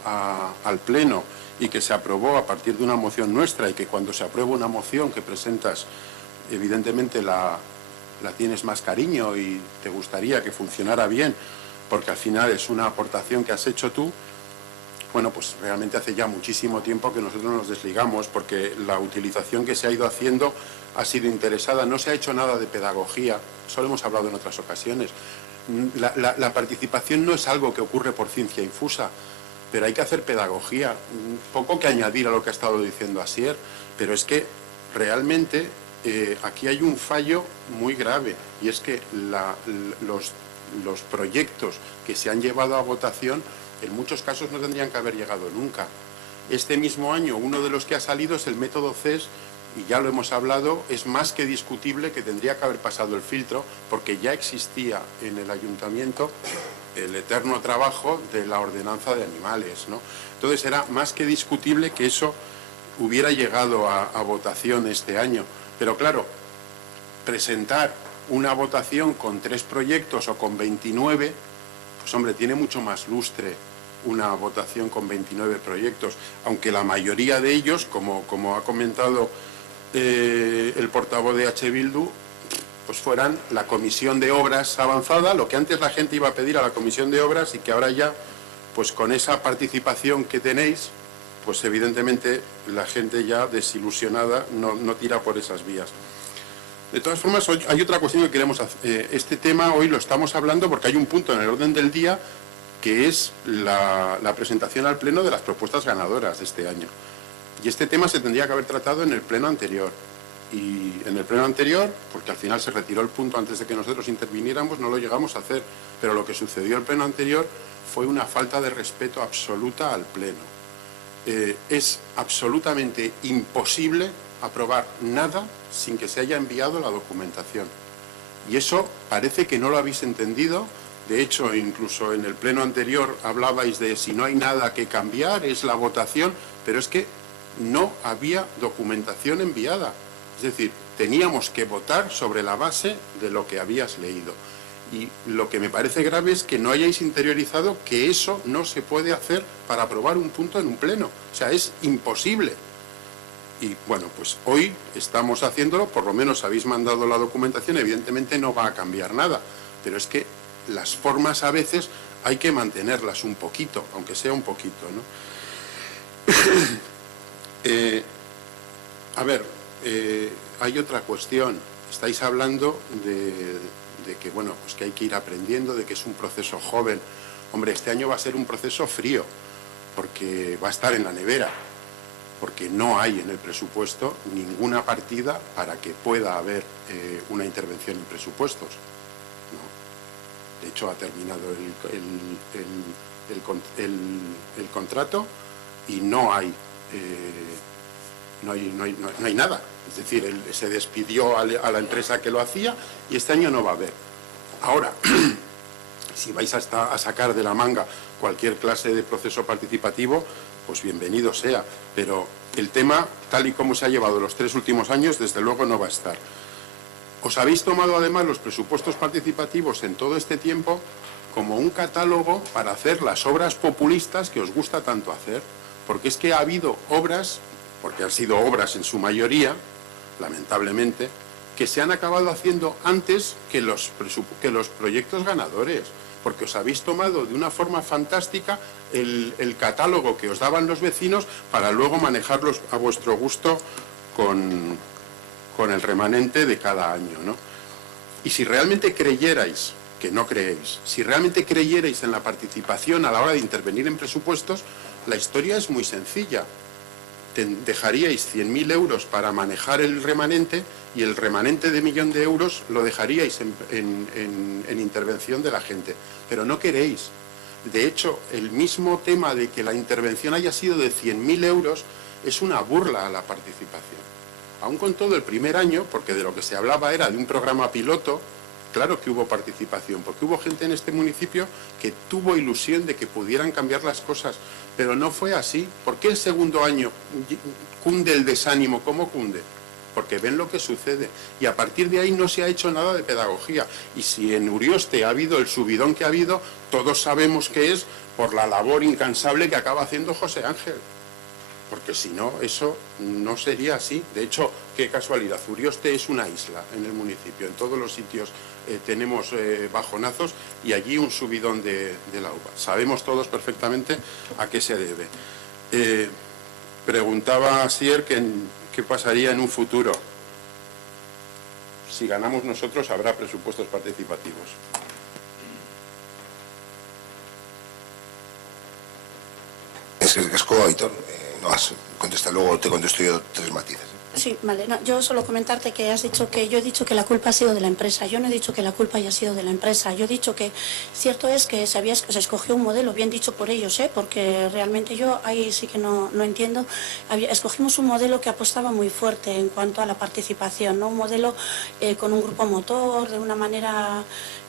al Pleno y que se aprobó a partir de una moción nuestra, y que cuando se aprueba una moción que presentas, evidentemente la tienes más cariño y te gustaría que funcionara bien, porque al final es una aportación que has hecho tú. Bueno, pues realmente hace ya muchísimo tiempo que nosotros nos desligamos, porque la utilización que se ha ido haciendo ha sido interesada, no se ha hecho nada de pedagogía, solo hemos hablado en otras ocasiones. La participación no es algo que ocurre por ciencia infusa, pero hay que hacer pedagogía. Poco que añadir a lo que ha estado diciendo Asier, pero es que realmente aquí hay un fallo muy grave, y es que los proyectos que se han llevado a votación en muchos casos no tendrían que haber llegado nunca. Este mismo año uno de los que ha salido es el método CES, y ya lo hemos hablado, es más que discutible que tendría que haber pasado el filtro, porque ya existía en el ayuntamiento el eterno trabajo de la ordenanza de animales, ¿no? Entonces era más que discutible que eso hubiera llegado a votación este año. Pero claro, presentar una votación con 3 proyectos o con 29, pues hombre, tiene mucho más lustre una votación con 29 proyectos, aunque la mayoría de ellos, como ha comentado el portavoz de H. Bildu, pues fueran la comisión de obras avanzada, lo que antes la gente iba a pedir a la comisión de obras, y que ahora ya, pues con esa participación que tenéis, pues evidentemente la gente ya desilusionada no tira por esas vías. De todas formas, hoy hay otra cuestión que queremos hacer. Este tema hoy lo estamos hablando porque hay un punto en el orden del día que es la presentación al Pleno de las propuestas ganadoras de este año. Y este tema se tendría que haber tratado en el Pleno anterior. Y en el Pleno anterior, porque al final se retiró el punto antes de que nosotros interviniéramos, no lo llegamos a hacer. Pero lo que sucedió en el Pleno anterior fue una falta de respeto absoluta al Pleno. Es absolutamente imposible aprobar nada sin que se haya enviado la documentación. Y eso parece que no lo habéis entendido. De hecho, incluso en el Pleno anterior hablabais de si no hay nada que cambiar, es la votación, pero es que no había documentación enviada. Es decir, teníamos que votar sobre la base de lo que habías leído. Y lo que me parece grave es que no hayáis interiorizado que eso no se puede hacer para aprobar un punto en un pleno. O sea, es imposible. Y bueno, pues hoy estamos haciéndolo, por lo menos habéis mandado la documentación, evidentemente no va a cambiar nada, pero es que las formas a veces hay que mantenerlas un poquito, aunque sea un poquito, ¿no? Hay otra cuestión. Estáis hablando de que, bueno, pues que hay que ir aprendiendo, de que es un proceso joven. Hombre, este año va a ser un proceso frío, porque va a estar en la nevera, porque no hay en el presupuesto ninguna partida para que pueda haber una intervención en presupuestos. No. De hecho, ha terminado el contrato y no hay nada. Es decir, se despidió a la empresa que lo hacía y este año no va a haber. Ahora, si vais a sacar de la manga cualquier clase de proceso participativo, pues bienvenido sea. Pero el tema, tal y como se ha llevado los 3 últimos años, desde luego no va a estar. Os habéis tomado además los presupuestos participativos en todo este tiempo como un catálogo para hacer las obras populistas que os gusta tanto hacer. Porque es que ha habido obras, porque han sido obras en su mayoría, lamentablemente, que se han acabado haciendo antes que los proyectos ganadores, porque os habéis tomado de una forma fantástica el catálogo que os daban los vecinos para luego manejarlos a vuestro gusto con el remanente de cada año, ¿no? Y si realmente creyerais, que no creéis, si realmente creyerais en la participación a la hora de intervenir en presupuestos, la historia es muy sencilla. Dejaríais 100.000 euros para manejar el remanente y el remanente de 1 millón de euros lo dejaríais en intervención de la gente. Pero no queréis. De hecho, el mismo tema de que la intervención haya sido de 100.000 euros es una burla a la participación. Aún con todo, el primer año, porque de lo que se hablaba era de un programa piloto, claro que hubo participación, porque hubo gente en este municipio que tuvo ilusión de que pudieran cambiar las cosas, pero no fue así. ¿Por qué el segundo año cunde el desánimo? ¿Cómo cunde? porque ven lo que sucede. Y a partir de ahí no se ha hecho nada de pedagogía. Y si en Urioste ha habido el subidón que ha habido, todos sabemos que es por la labor incansable que acaba haciendo José Ángel. Porque si no, eso no sería así. De hecho, qué casualidad, Urioste es una isla en el municipio. En todos los sitios tenemos bajonazos y allí un subidón de la uva. Sabemos todos perfectamente a qué se debe. Preguntaba Asier qué pasaría en un futuro. Si ganamos nosotros, habrá presupuestos participativos. Es el casco, Aitor. No has contestado, luego te contesto yo 3 matices. Sí, vale. No, yo solo comentarte que has dicho que yo he dicho que la culpa ha sido de la empresa. Yo no he dicho que la culpa haya sido de la empresa. Yo he dicho que cierto es que se escogió un modelo, bien dicho por ellos, porque realmente yo ahí sí que no entiendo. Escogimos un modelo que apostaba muy fuerte en cuanto a la participación, ¿no? Un modelo con un grupo motor, de una manera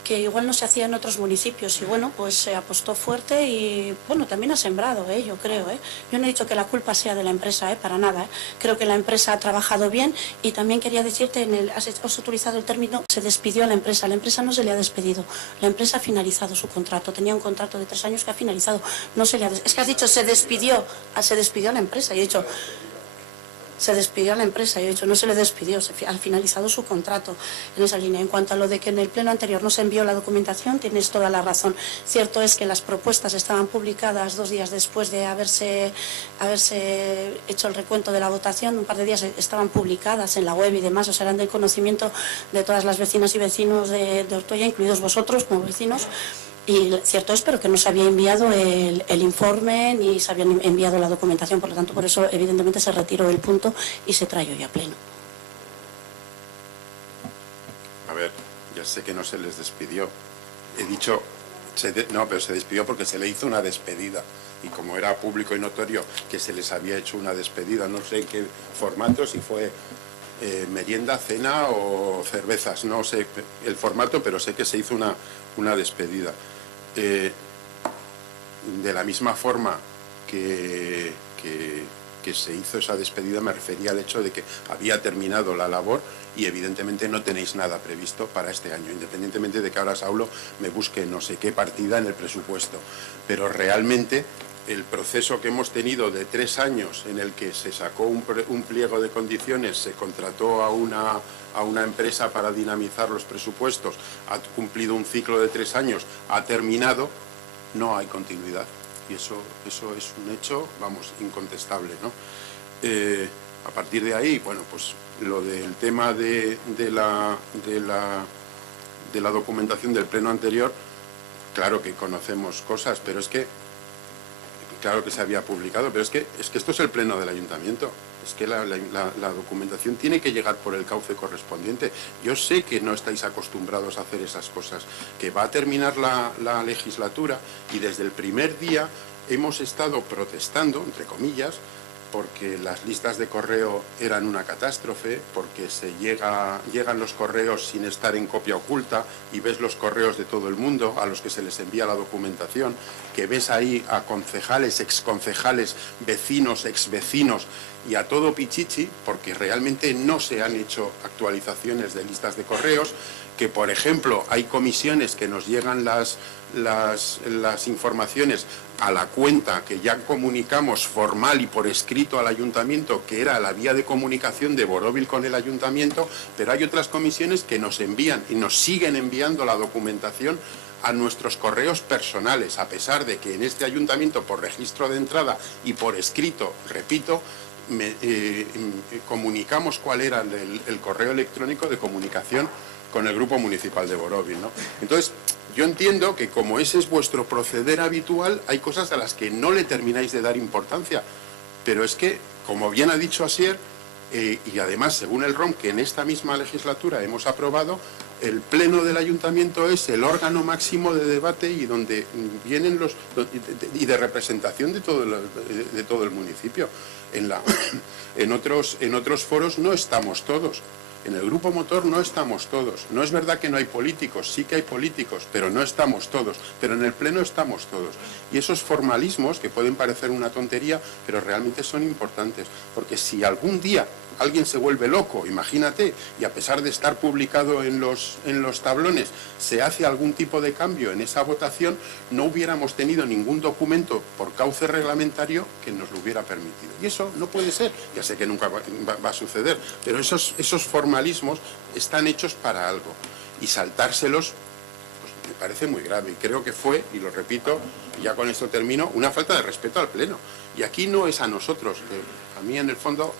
que igual no se hacía en otros municipios, y bueno, pues se apostó fuerte y bueno, también ha sembrado, yo creo. Yo no he dicho que la culpa sea de la empresa, para nada. Creo que la empresa ha trabajado bien, y también quería decirte, has utilizado el término, se despidió a la empresa no se le ha despedido, la empresa ha finalizado su contrato, tenía un contrato de 3 años que ha finalizado, no se le ha es que has dicho se despidió a la empresa, y he dicho se despidió a la empresa, yo he dicho no se le despidió, ha finalizado su contrato en esa línea. En cuanto a lo de que en el pleno anterior no se envió la documentación, tienes toda la razón. Cierto es que las propuestas estaban publicadas 2 días después de haberse hecho el recuento de la votación, un par de días estaban publicadas en la web y demás, o sea, eran del conocimiento de todas las vecinas y vecinos de Ortuella, incluidos vosotros como vecinos. Y cierto es, pero que no se había enviado el informe ni se había enviado la documentación, por lo tanto, por eso evidentemente se retiró el punto y se trae hoy a pleno. A ver, ya sé que no se les despidió. He dicho, no, pero se despidió porque se le hizo una despedida. Y como era público y notorio que se les había hecho una despedida, no sé en qué formato, si fue merienda, cena o cervezas, no sé el formato, pero sé que se hizo una despedida. De la misma forma que se hizo esa despedida, me refería al hecho de que había terminado la labor y evidentemente no tenéis nada previsto para este año, independientemente de que ahora Saulo me busque no sé qué partida en el presupuesto. Pero realmente el proceso que hemos tenido de 3 años en el que se sacó un pliego de condiciones, se contrató a una empresa para dinamizar los presupuestos, ha cumplido un ciclo de 3 años, ha terminado, no hay continuidad. Y eso es un hecho, vamos, incontestable, ¿no? A partir de ahí, bueno, pues lo del tema de la documentación del pleno anterior, claro que conocemos cosas, pero es que claro que se había publicado, pero es que esto es el pleno del ayuntamiento. Es que la documentación tiene que llegar por el cauce correspondiente. Yo sé que no estáis acostumbrados a hacer esas cosas, que va a terminar la legislatura y desde el primer día hemos estado protestando, entre comillas, porque las listas de correo eran una catástrofe, porque llegan los correos sin estar en copia oculta y ves los correos de todo el mundo a los que se les envía la documentación, que ves ahí a concejales, exconcejales, vecinos, exvecinos y a todo pichichi, porque realmente no se han hecho actualizaciones de listas de correos, que por ejemplo hay comisiones que nos llegan las informaciones a la cuenta que ya comunicamos formal y por escrito al ayuntamiento, que era la vía de comunicación de Borovil con el ayuntamiento, pero hay otras comisiones que nos envían y nos siguen enviando la documentación a nuestros correos personales, a pesar de que en este ayuntamiento, por registro de entrada y por escrito, repito, comunicamos cuál era el correo electrónico de comunicación con el Grupo Municipal de Borovil, ¿no? Entonces, yo entiendo que como ese es vuestro proceder habitual, hay cosas a las que no le termináis de dar importancia, pero es que, como bien ha dicho Asier, y además según el ROM que en esta misma legislatura hemos aprobado, el pleno del ayuntamiento es el órgano máximo de debate y donde vienen y de representación de todo el municipio. En otros foros no estamos todos. En el grupo motor no estamos todos. No es verdad que no hay políticos, sí que hay políticos, pero no estamos todos. Pero en el pleno estamos todos. Y esos formalismos, que pueden parecer una tontería, pero realmente son importantes. Porque si algún día alguien se vuelve loco, imagínate, y a pesar de estar publicado en los tablones, se hace algún tipo de cambio en esa votación, no hubiéramos tenido ningún documento por cauce reglamentario que nos lo hubiera permitido. Y eso no puede ser, ya sé que nunca va a suceder, pero esos formalismos están hechos para algo, y saltárselos me parece muy grave, y creo que fue, y lo repito, y ya con esto termino, una falta de respeto al Pleno. Y aquí no es a nosotros, a mí en el fondo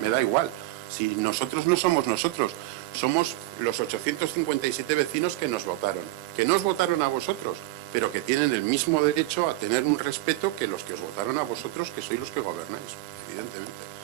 me da igual. Si nosotros no somos nosotros, somos los 857 vecinos que nos votaron a vosotros, pero que tienen el mismo derecho a tener un respeto que los que os votaron a vosotros, que sois los que gobernáis, evidentemente.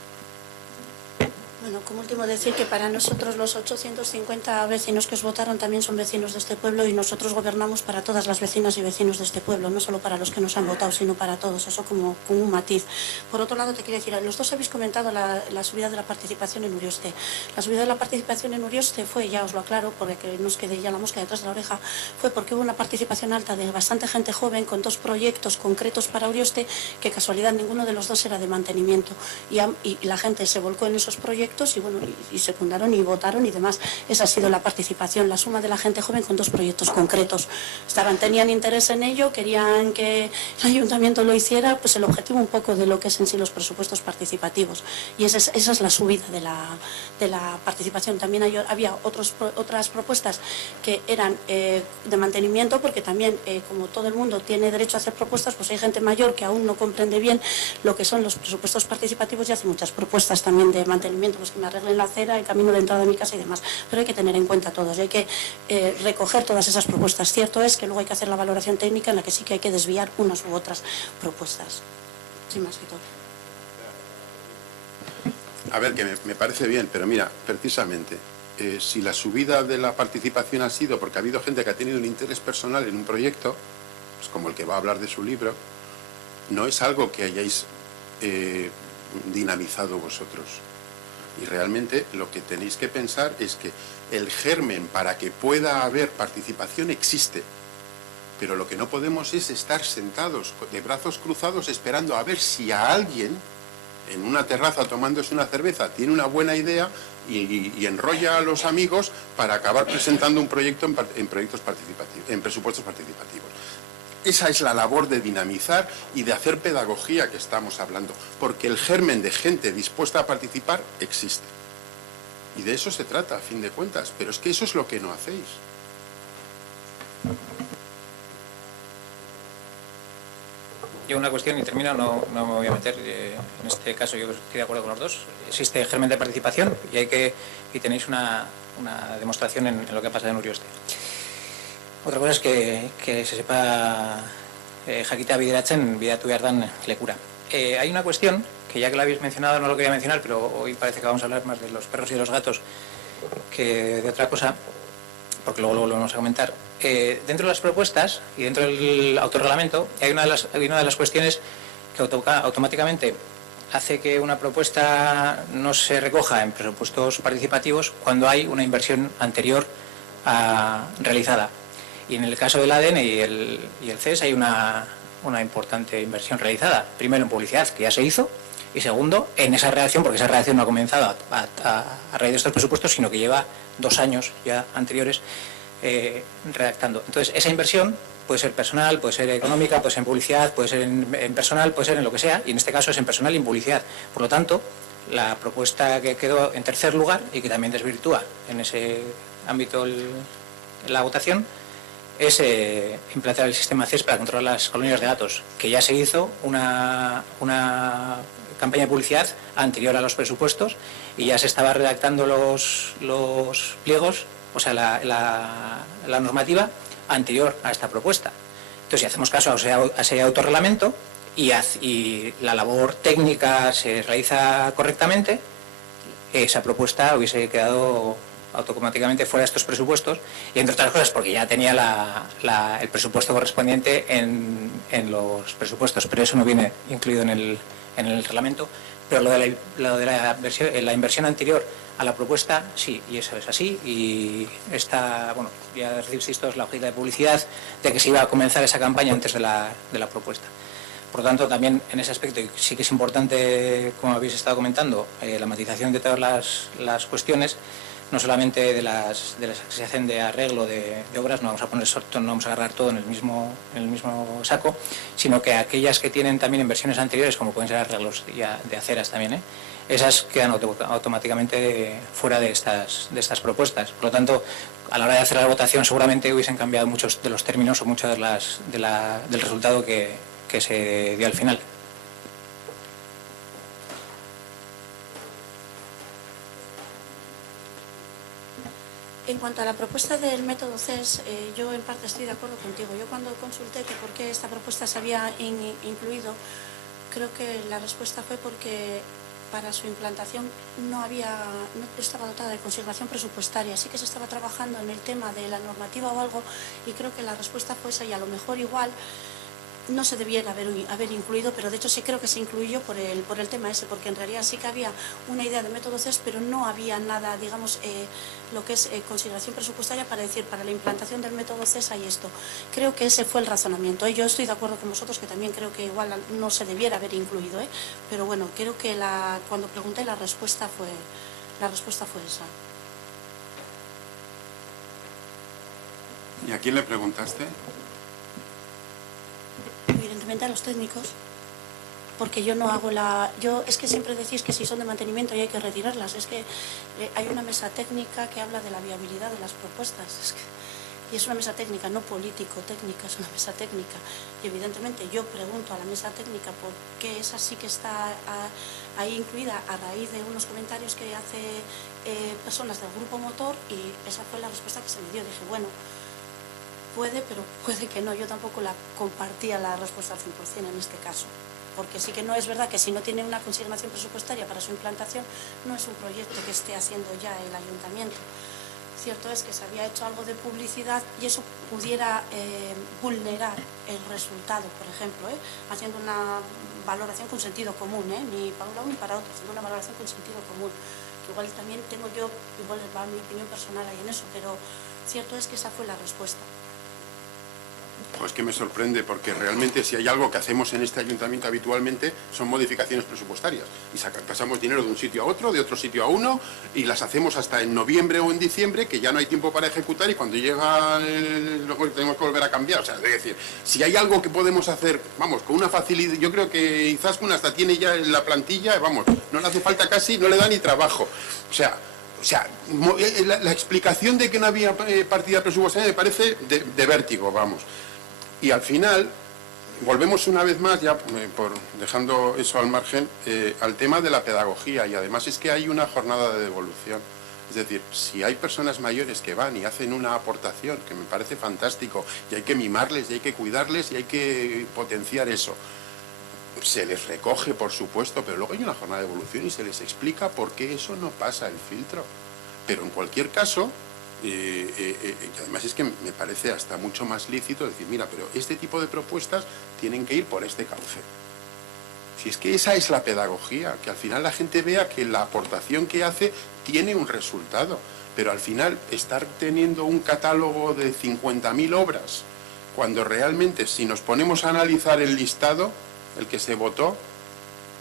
Bueno, como último decir que para nosotros los 850 vecinos que os votaron también son vecinos de este pueblo y nosotros gobernamos para todas las vecinas y vecinos de este pueblo, no solo para los que nos han votado, sino para todos, eso como un matiz. Por otro lado, te quiero decir, los dos habéis comentado la subida de la participación en Urioste. La subida de la participación en Urioste fue, ya os lo aclaro, porque que nos quede ya la mosca detrás de la oreja, fue porque hubo una participación alta de bastante gente joven con dos proyectos concretos para Urioste, que casualidad ninguno de los dos era de mantenimiento. Y la gente se volcó en esos proyectos y bueno, y secundaron y votaron y demás. Esa ha sido la participación, la suma de la gente joven con dos proyectos concretos. Tenían interés en ello, querían que el ayuntamiento lo hiciera, pues el objetivo un poco de lo que es en sí los presupuestos participativos. Y esa es la subida de la participación. También había otras propuestas que eran de mantenimiento, porque también, como todo el mundo tiene derecho a hacer propuestas, pues hay gente mayor que aún no comprende bien lo que son los presupuestos participativos y hace muchas propuestas también de mantenimiento, pues que me arreglen la acera, el camino de entrada de mi casa y demás. Pero hay que tener en cuenta todos, hay que recoger todas esas propuestas. Cierto es que luego hay que hacer la valoración técnica en la que sí que hay que desviar unas u otras propuestas. Sin más que todo. A ver, que me parece bien, pero mira, precisamente, si la subida de la participación ha sido porque ha habido gente que ha tenido un interés personal en un proyecto, pues como el que va a hablar de su libro, no es algo que hayáis dinamizado vosotros. Y realmente lo que tenéis que pensar es que el germen para que pueda haber participación existe, pero lo que no podemos es estar sentados de brazos cruzados esperando a ver si a alguien en una terraza tomándose una cerveza tiene una buena idea y enrolla a los amigos para acabar presentando un proyecto en presupuestos participativos. Esa es la labor de dinamizar y de hacer pedagogía que estamos hablando, porque el germen de gente dispuesta a participar existe. Y de eso se trata, a fin de cuentas, pero es que eso es lo que no hacéis. Yo una cuestión, y termino, no me voy a meter, en este caso yo estoy de acuerdo con los dos, existe germen de participación y tenéis una demostración en lo que ha pasado en Urioste. Otra cosa es que se sepa jakita bideratzen, bidatu behar dan lekura. Hay una cuestión que ya que la habéis mencionado no lo quería mencionar, pero hoy parece que vamos a hablar más de los perros y de los gatos que de otra cosa, porque luego lo vamos a comentar. Dentro de las propuestas y dentro del autorreglamento hay una de las cuestiones que automáticamente hace que una propuesta no se recoja en presupuestos participativos cuando hay una inversión anterior realizada. Y en el caso del ADN y el CES hay una importante inversión realizada. Primero en publicidad, que ya se hizo, y segundo, en esa redacción, porque esa redacción no ha comenzado a raíz de estos presupuestos, sino que lleva 2 años ya anteriores redactando. Entonces, esa inversión puede ser personal, puede ser económica, puede ser en publicidad, puede ser en personal, puede ser en lo que sea, y en este caso es en personal y en publicidad. Por lo tanto, la propuesta que quedó en tercer lugar y que también desvirtúa en ese ámbito la votación es implantar el sistema CES para controlar las colonias de datos, que ya se hizo una campaña de publicidad anterior a los presupuestos y ya se estaba redactando los pliegos, o sea, la normativa anterior a esta propuesta. Entonces, si hacemos caso a ese autorreglamento y la labor técnica se realiza correctamente, esa propuesta hubiese quedado automáticamente fuera de estos presupuestos, y entre otras cosas porque ya tenía el presupuesto correspondiente en los presupuestos, pero eso no viene incluido en el reglamento. Pero lo de la inversión anterior a la propuesta, sí, y eso es así, y bueno, ya recibisteis todos la hojita de publicidad de que se iba a comenzar esa campaña antes de la propuesta. Por lo tanto, también en ese aspecto sí que es importante, como habéis estado comentando, la matización de todas las cuestiones, no solamente de las que se hacen de arreglo de obras, no vamos a poner no vamos a agarrar todo en el mismo saco, sino que aquellas que tienen también inversiones anteriores, como pueden ser arreglos ya de aceras también, esas quedan automáticamente fuera de estas propuestas. Por lo tanto, a la hora de hacer la votación seguramente hubiesen cambiado muchos de los términos o muchas del resultado que se dio al final. En cuanto a la propuesta del método CES, yo en parte estoy de acuerdo contigo. Yo cuando consulté que por qué esta propuesta se había incluido, creo que la respuesta fue porque para su implantación no estaba dotada de consignación presupuestaria. Sí que se estaba trabajando en el tema de la normativa o algo, y creo que la respuesta fue esa, y a lo mejor igual no se debiera haber incluido, pero de hecho sí creo que se incluyó por el tema ese, porque en realidad sí que había una idea de método CES, pero no había nada, digamos, lo que es consideración presupuestaria para decir, para la implantación del método CES hay esto. Creo que ese fue el razonamiento. Yo estoy de acuerdo con vosotros que también creo que igual no se debiera haber incluido, pero bueno, creo que cuando pregunté la respuesta fue esa. ¿Y a quién le preguntaste? Evidentemente a los técnicos, porque yo no hago es que siempre decís que si son de mantenimiento y hay que retirarlas, es que hay una mesa técnica que habla de la viabilidad de las propuestas, y es una mesa técnica, no político-técnica, es una mesa técnica, y evidentemente yo pregunto a la mesa técnica por qué esa sí que está ahí incluida a raíz de unos comentarios que hace personas del grupo motor, y esa fue la respuesta que se me dio. Dije, bueno, puede, pero puede que no. Yo tampoco la compartía la respuesta al 100% en este caso, porque sí que no es verdad que si no tiene una consignación presupuestaria para su implantación, no es un proyecto que esté haciendo ya el ayuntamiento. Cierto es que se había hecho algo de publicidad y eso pudiera vulnerar el resultado, por ejemplo, haciendo una valoración con sentido común, ni para un lado ni para otro, haciendo una valoración con sentido común. Que igual también tengo yo, igual va mi opinión personal ahí en eso, pero cierto es que esa fue la respuesta. Pues que me sorprende, porque realmente si hay algo que hacemos en este ayuntamiento habitualmente son modificaciones presupuestarias, y pasamos dinero de un sitio a otro, de otro sitio a uno, y las hacemos hasta en noviembre o en diciembre, que ya no hay tiempo para ejecutar, y cuando llega luego tenemos que volver a cambiar. O sea, es decir, si hay algo que podemos hacer, vamos, con una facilidad, yo creo que Izaskun hasta tiene ya en la plantilla, vamos, no le hace falta casi, no le da ni trabajo. O sea, la explicación de que no había partida presupuestaria me parece de vértigo, vamos. Y al final, volvemos una vez más, ya dejando eso al margen, al tema de la pedagogía, y además es que hay una jornada de devolución. Es decir, si hay personas mayores que van y hacen una aportación, que me parece fantástico, y hay que mimarles, y hay que cuidarles, y hay que potenciar eso, se les recoge, por supuesto, pero luego hay una jornada de devolución y se les explica por qué eso no pasa el filtro. Pero en cualquier caso, y además es que me parece hasta mucho más lícito decir, mira, pero este tipo de propuestas tienen que ir por este cauce. Si es que esa es la pedagogía, que al final la gente vea que la aportación que hace tiene un resultado, pero al final estar teniendo un catálogo de 50.000 obras, cuando realmente si nos ponemos a analizar el listado, el que se votó,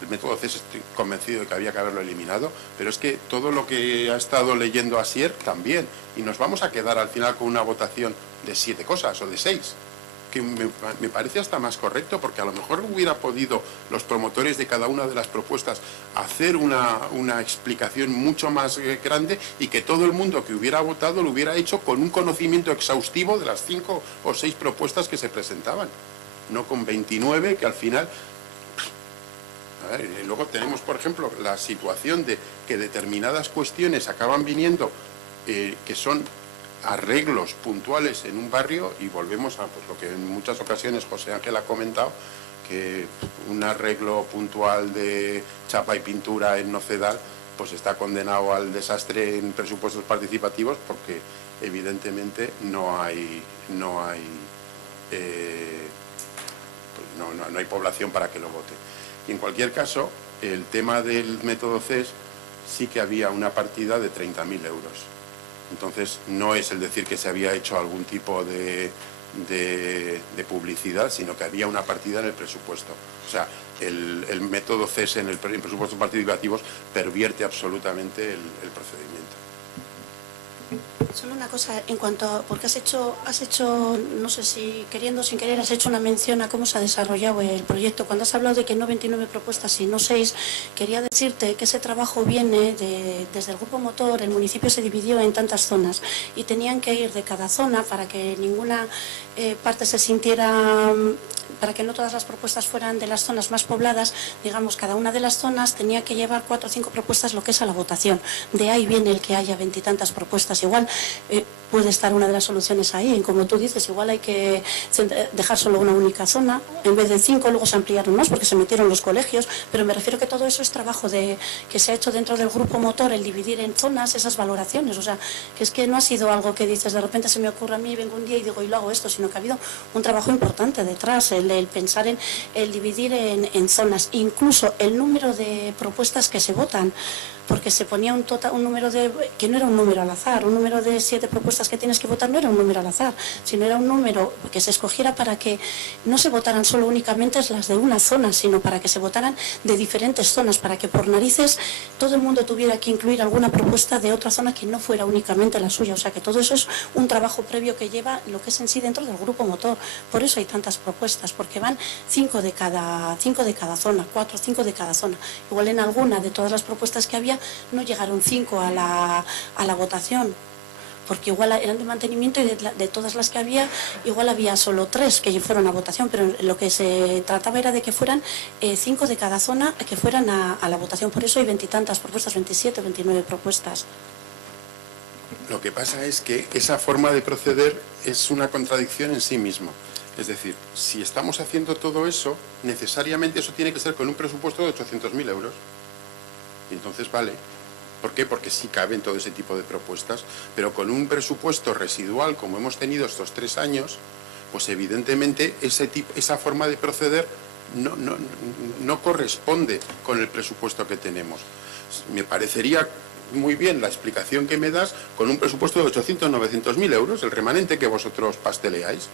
el método CES estoy convencido de que había que haberlo eliminado, pero es que todo lo que ha estado leyendo Asier también, y nos vamos a quedar al final con una votación de 7 cosas o de 6, que me parece hasta más correcto, porque a lo mejor hubiera podido los promotores de cada una de las propuestas hacer una explicación mucho más grande, y que todo el mundo que hubiera votado lo hubiera hecho con un conocimiento exhaustivo de las 5 o 6 propuestas que se presentaban, no con 29 que al final... A ver, luego tenemos, por ejemplo, la situación de que determinadas cuestiones acaban viniendo, que son arreglos puntuales en un barrio, y volvemos a lo que en muchas ocasiones José Ángel ha comentado, que un arreglo puntual de chapa y pintura en Nocedal pues está condenado al desastre en presupuestos participativos, porque evidentemente no hay población para que lo vote. Y en cualquier caso, el tema del método CES sí que había una partida de 30.000 euros. Entonces, no es el decir que se había hecho algún tipo de de publicidad, sino que había una partida en el presupuesto. O sea, el método CES en presupuestos participativos pervierte absolutamente el procedimiento. Solo una cosa en cuanto a, porque has hecho, no sé si queriendo o sin querer, has hecho una mención a cómo se ha desarrollado el proyecto. Cuando has hablado de que no 29 propuestas sino 6, quería decirte que ese trabajo viene desde el grupo motor. El municipio se dividió en tantas zonas y tenían que ir de cada zona para que ninguna parte se sintiera, para que no todas las propuestas fueran de las zonas más pobladas. Digamos, cada una de las zonas tenía que llevar 4 o 5 propuestas, lo que es a la votación. De ahí viene el que haya 20 y tantas propuestas. Igual puede estar una de las soluciones ahí, como tú dices, igual hay que dejar solo una única zona, en vez de 5, luego se ampliaron más porque se metieron los colegios, pero me refiero que todo eso es trabajo que se ha hecho dentro del grupo motor, el dividir en zonas esas valoraciones, o sea, que es que no ha sido algo que dices, de repente se me ocurre a mí, vengo un día y digo, y lo hago esto, sino que ha habido un trabajo importante detrás, el pensar en el dividir en zonas, incluso el número de propuestas que se votan, porque se ponía un número que no era un número al azar, un número de 7 propuestas que tienes que votar no era un número al azar, sino era un número que se escogiera para que no se votaran solo únicamente las de una zona, sino para que se votaran de diferentes zonas, para que por narices todo el mundo tuviera que incluir alguna propuesta de otra zona que no fuera únicamente la suya. O sea que todo eso es un trabajo previo que lleva lo que es en sí dentro del grupo motor. Por eso hay tantas propuestas, porque van 5 de cada zona, 4 o 5 de cada zona. Igual en alguna de todas las propuestas que había no llegaron 5 a la votación, porque igual eran de mantenimiento y de todas las que había, igual había solo 3 que fueron a votación, pero lo que se trataba era de que fueran 5 de cada zona que fueran a la votación. Por eso hay 20 y tantas propuestas, 27, 29 propuestas. Lo que pasa es que esa forma de proceder es una contradicción en sí misma. Es decir, si estamos haciendo todo eso, necesariamente eso tiene que ser con un presupuesto de 800.000 euros. Y entonces vale. ¿Por qué? Porque sí caben todo ese tipo de propuestas, pero con un presupuesto residual, como hemos tenido estos 3 años, pues evidentemente esa forma de proceder no corresponde con el presupuesto que tenemos. Me parecería muy bien la explicación que me das con un presupuesto de 800, 900.000 euros, el remanente que vosotros pasteleáis.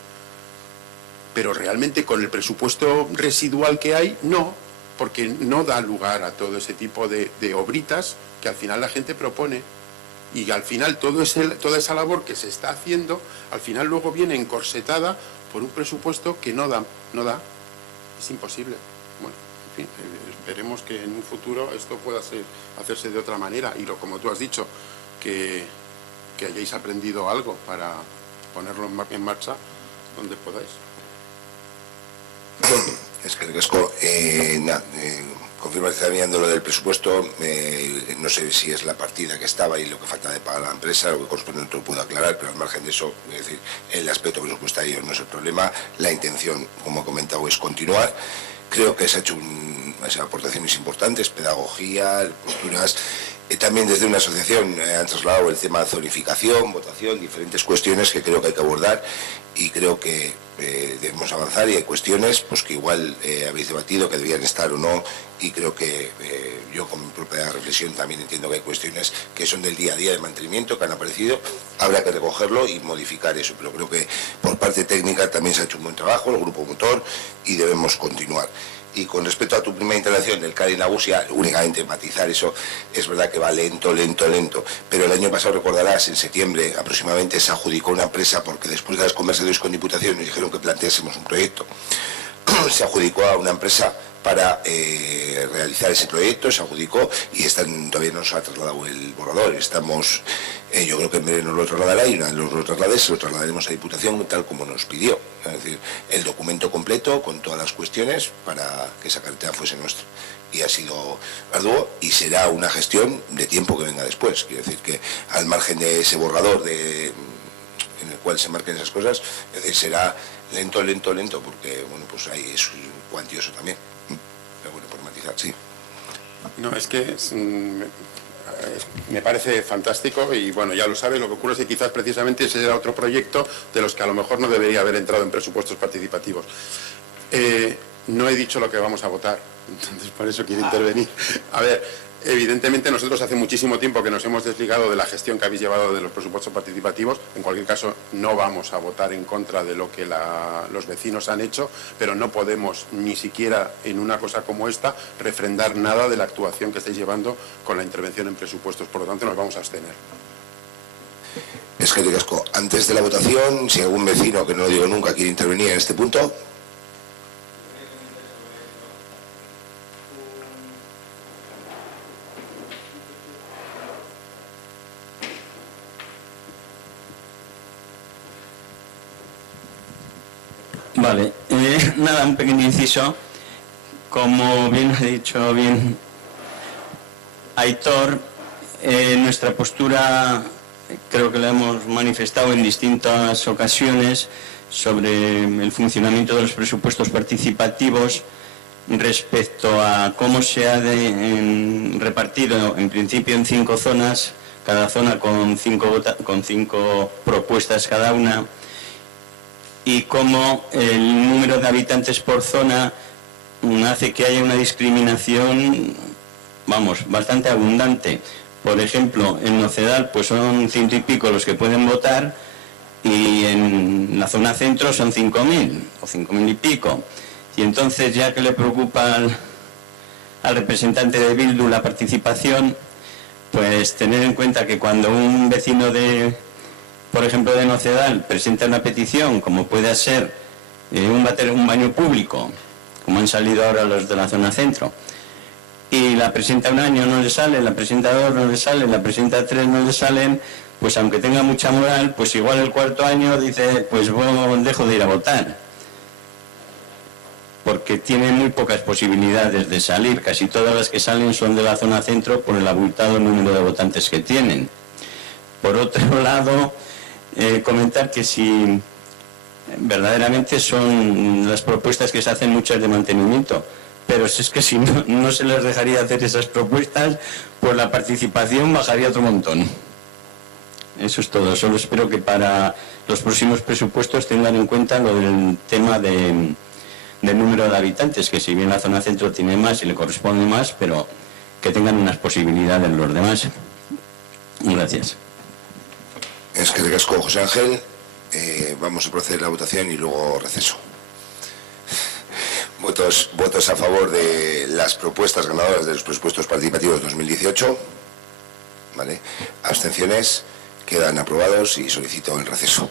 Pero realmente con el presupuesto residual que hay, no, porque no da lugar a todo ese tipo de obritas que al final la gente propone, y al final toda esa labor que se está haciendo, al final luego viene encorsetada por un presupuesto que no da, es imposible. Bueno, en fin, esperemos que en un futuro esto pueda hacerse de otra manera, y como tú has dicho, que hayáis aprendido algo para ponerlo en marcha donde podáis. Es que confirma que está mirando lo del presupuesto. No sé si es la partida que estaba y lo que falta de pagar a la empresa, lo que corresponde no te lo puedo aclarar, pero al margen de eso, es decir, el aspecto presupuestario no es el problema. La intención, como he comentado, es continuar. Creo que se ha hecho aportaciones importantes, pedagogía, posturas. También desde una asociación han trasladado el tema de zonificación, votación, diferentes cuestiones que creo que hay que abordar, y creo que debemos avanzar, y hay cuestiones pues que igual habéis debatido que debían estar o no, y creo que yo con mi propia reflexión también entiendo que hay cuestiones que son del día a día de mantenimiento que han aparecido, habrá que recogerlo y modificar eso, pero creo que por parte técnica también se ha hecho un buen trabajo, el grupo motor, y debemos continuar. Y con respecto a tu primera intervención del CARI Nagusia, únicamente matizar eso, es verdad que va lento, pero el año pasado, recordarás, en septiembre aproximadamente se adjudicó una empresa, porque después de las conversaciones con Diputación nos dijeron que planteásemos un proyecto, se adjudicó a una empresa para realizar ese proyecto, se adjudicó, y todavía no nos ha trasladado el borrador. Estamos, yo creo que en breve nos lo trasladará, y una vez nos lo traslade, se lo trasladaremos a Diputación tal como nos pidió. Es decir, el documento completo con todas las cuestiones para que esa carretera fuese nuestra. Y ha sido arduo, y será una gestión de tiempo que venga después. Quiero decir que al margen de ese borrador en el cual se marquen esas cosas, es decir, será lento, porque bueno, pues ahí es cuantioso también. Pero bueno, por matizar, sí. No, es que me parece fantástico, y bueno, ya lo sabes, lo que ocurre es que quizás precisamente ese era otro proyecto de los que a lo mejor no debería haber entrado en presupuestos participativos. No he dicho lo que vamos a votar, entonces por eso quiero intervenir. A ver, Evidentemente nosotros hace muchísimo tiempo que nos hemos desligado de la gestión que habéis llevado de los presupuestos participativos. En cualquier caso, no vamos a votar en contra de lo que los vecinos han hecho, pero no podemos ni siquiera en una cosa como esta refrendar nada de la actuación que estáis llevando con la intervención en presupuestos. Por lo tanto, nos vamos a abstener. Es que Casco, antes de la votación, si algún vecino, que no lo digo nunca, quiere intervenir en este punto. Vale, nada, un pequeño inciso. Como bien ha dicho Aitor, nuestra postura creo que la hemos manifestado en distintas ocasiones sobre el funcionamiento de los presupuestos participativos respecto a cómo se ha repartido en principio en 5 zonas, cada zona con 5 propuestas cada una, y cómo el número de habitantes por zona hace que haya una discriminación, vamos, bastante abundante. Por ejemplo, en Nocedal pues son 100 y pico los que pueden votar, y en la zona centro son 5.000 o 5.000 y pico. Y entonces, ya que le preocupa al representante de Bildu la participación, pues tener en cuenta que cuando un vecino por ejemplo, de Nocedal presenta una petición, como puede ser un baño público, como han salido ahora los de la zona centro, y la presenta un año, no le sale, la presenta 2, no le sale, la presenta 3, no le salen, pues aunque tenga mucha moral, pues igual el 4.º año dice, pues bueno, dejo de ir a votar, porque tiene muy pocas posibilidades de salir. Casi todas las que salen son de la zona centro por el abultado número de votantes que tienen. Por otro lado, comentar que si verdaderamente son las propuestas que se hacen muchas de mantenimiento, pero si es que si no se les dejaría hacer esas propuestas, pues la participación bajaría otro montón. Eso es todo. Solo espero que para los próximos presupuestos tengan en cuenta lo del tema del número de habitantes, que si bien la zona centro tiene más y le corresponde más, pero que tengan unas posibilidades los demás. Gracias. Es que Casco, José Ángel. Vamos a proceder a la votación y luego receso. Votos a favor de las propuestas ganadoras de los presupuestos participativos 2018. ¿Vale? Abstenciones. Quedan aprobados y solicito el receso.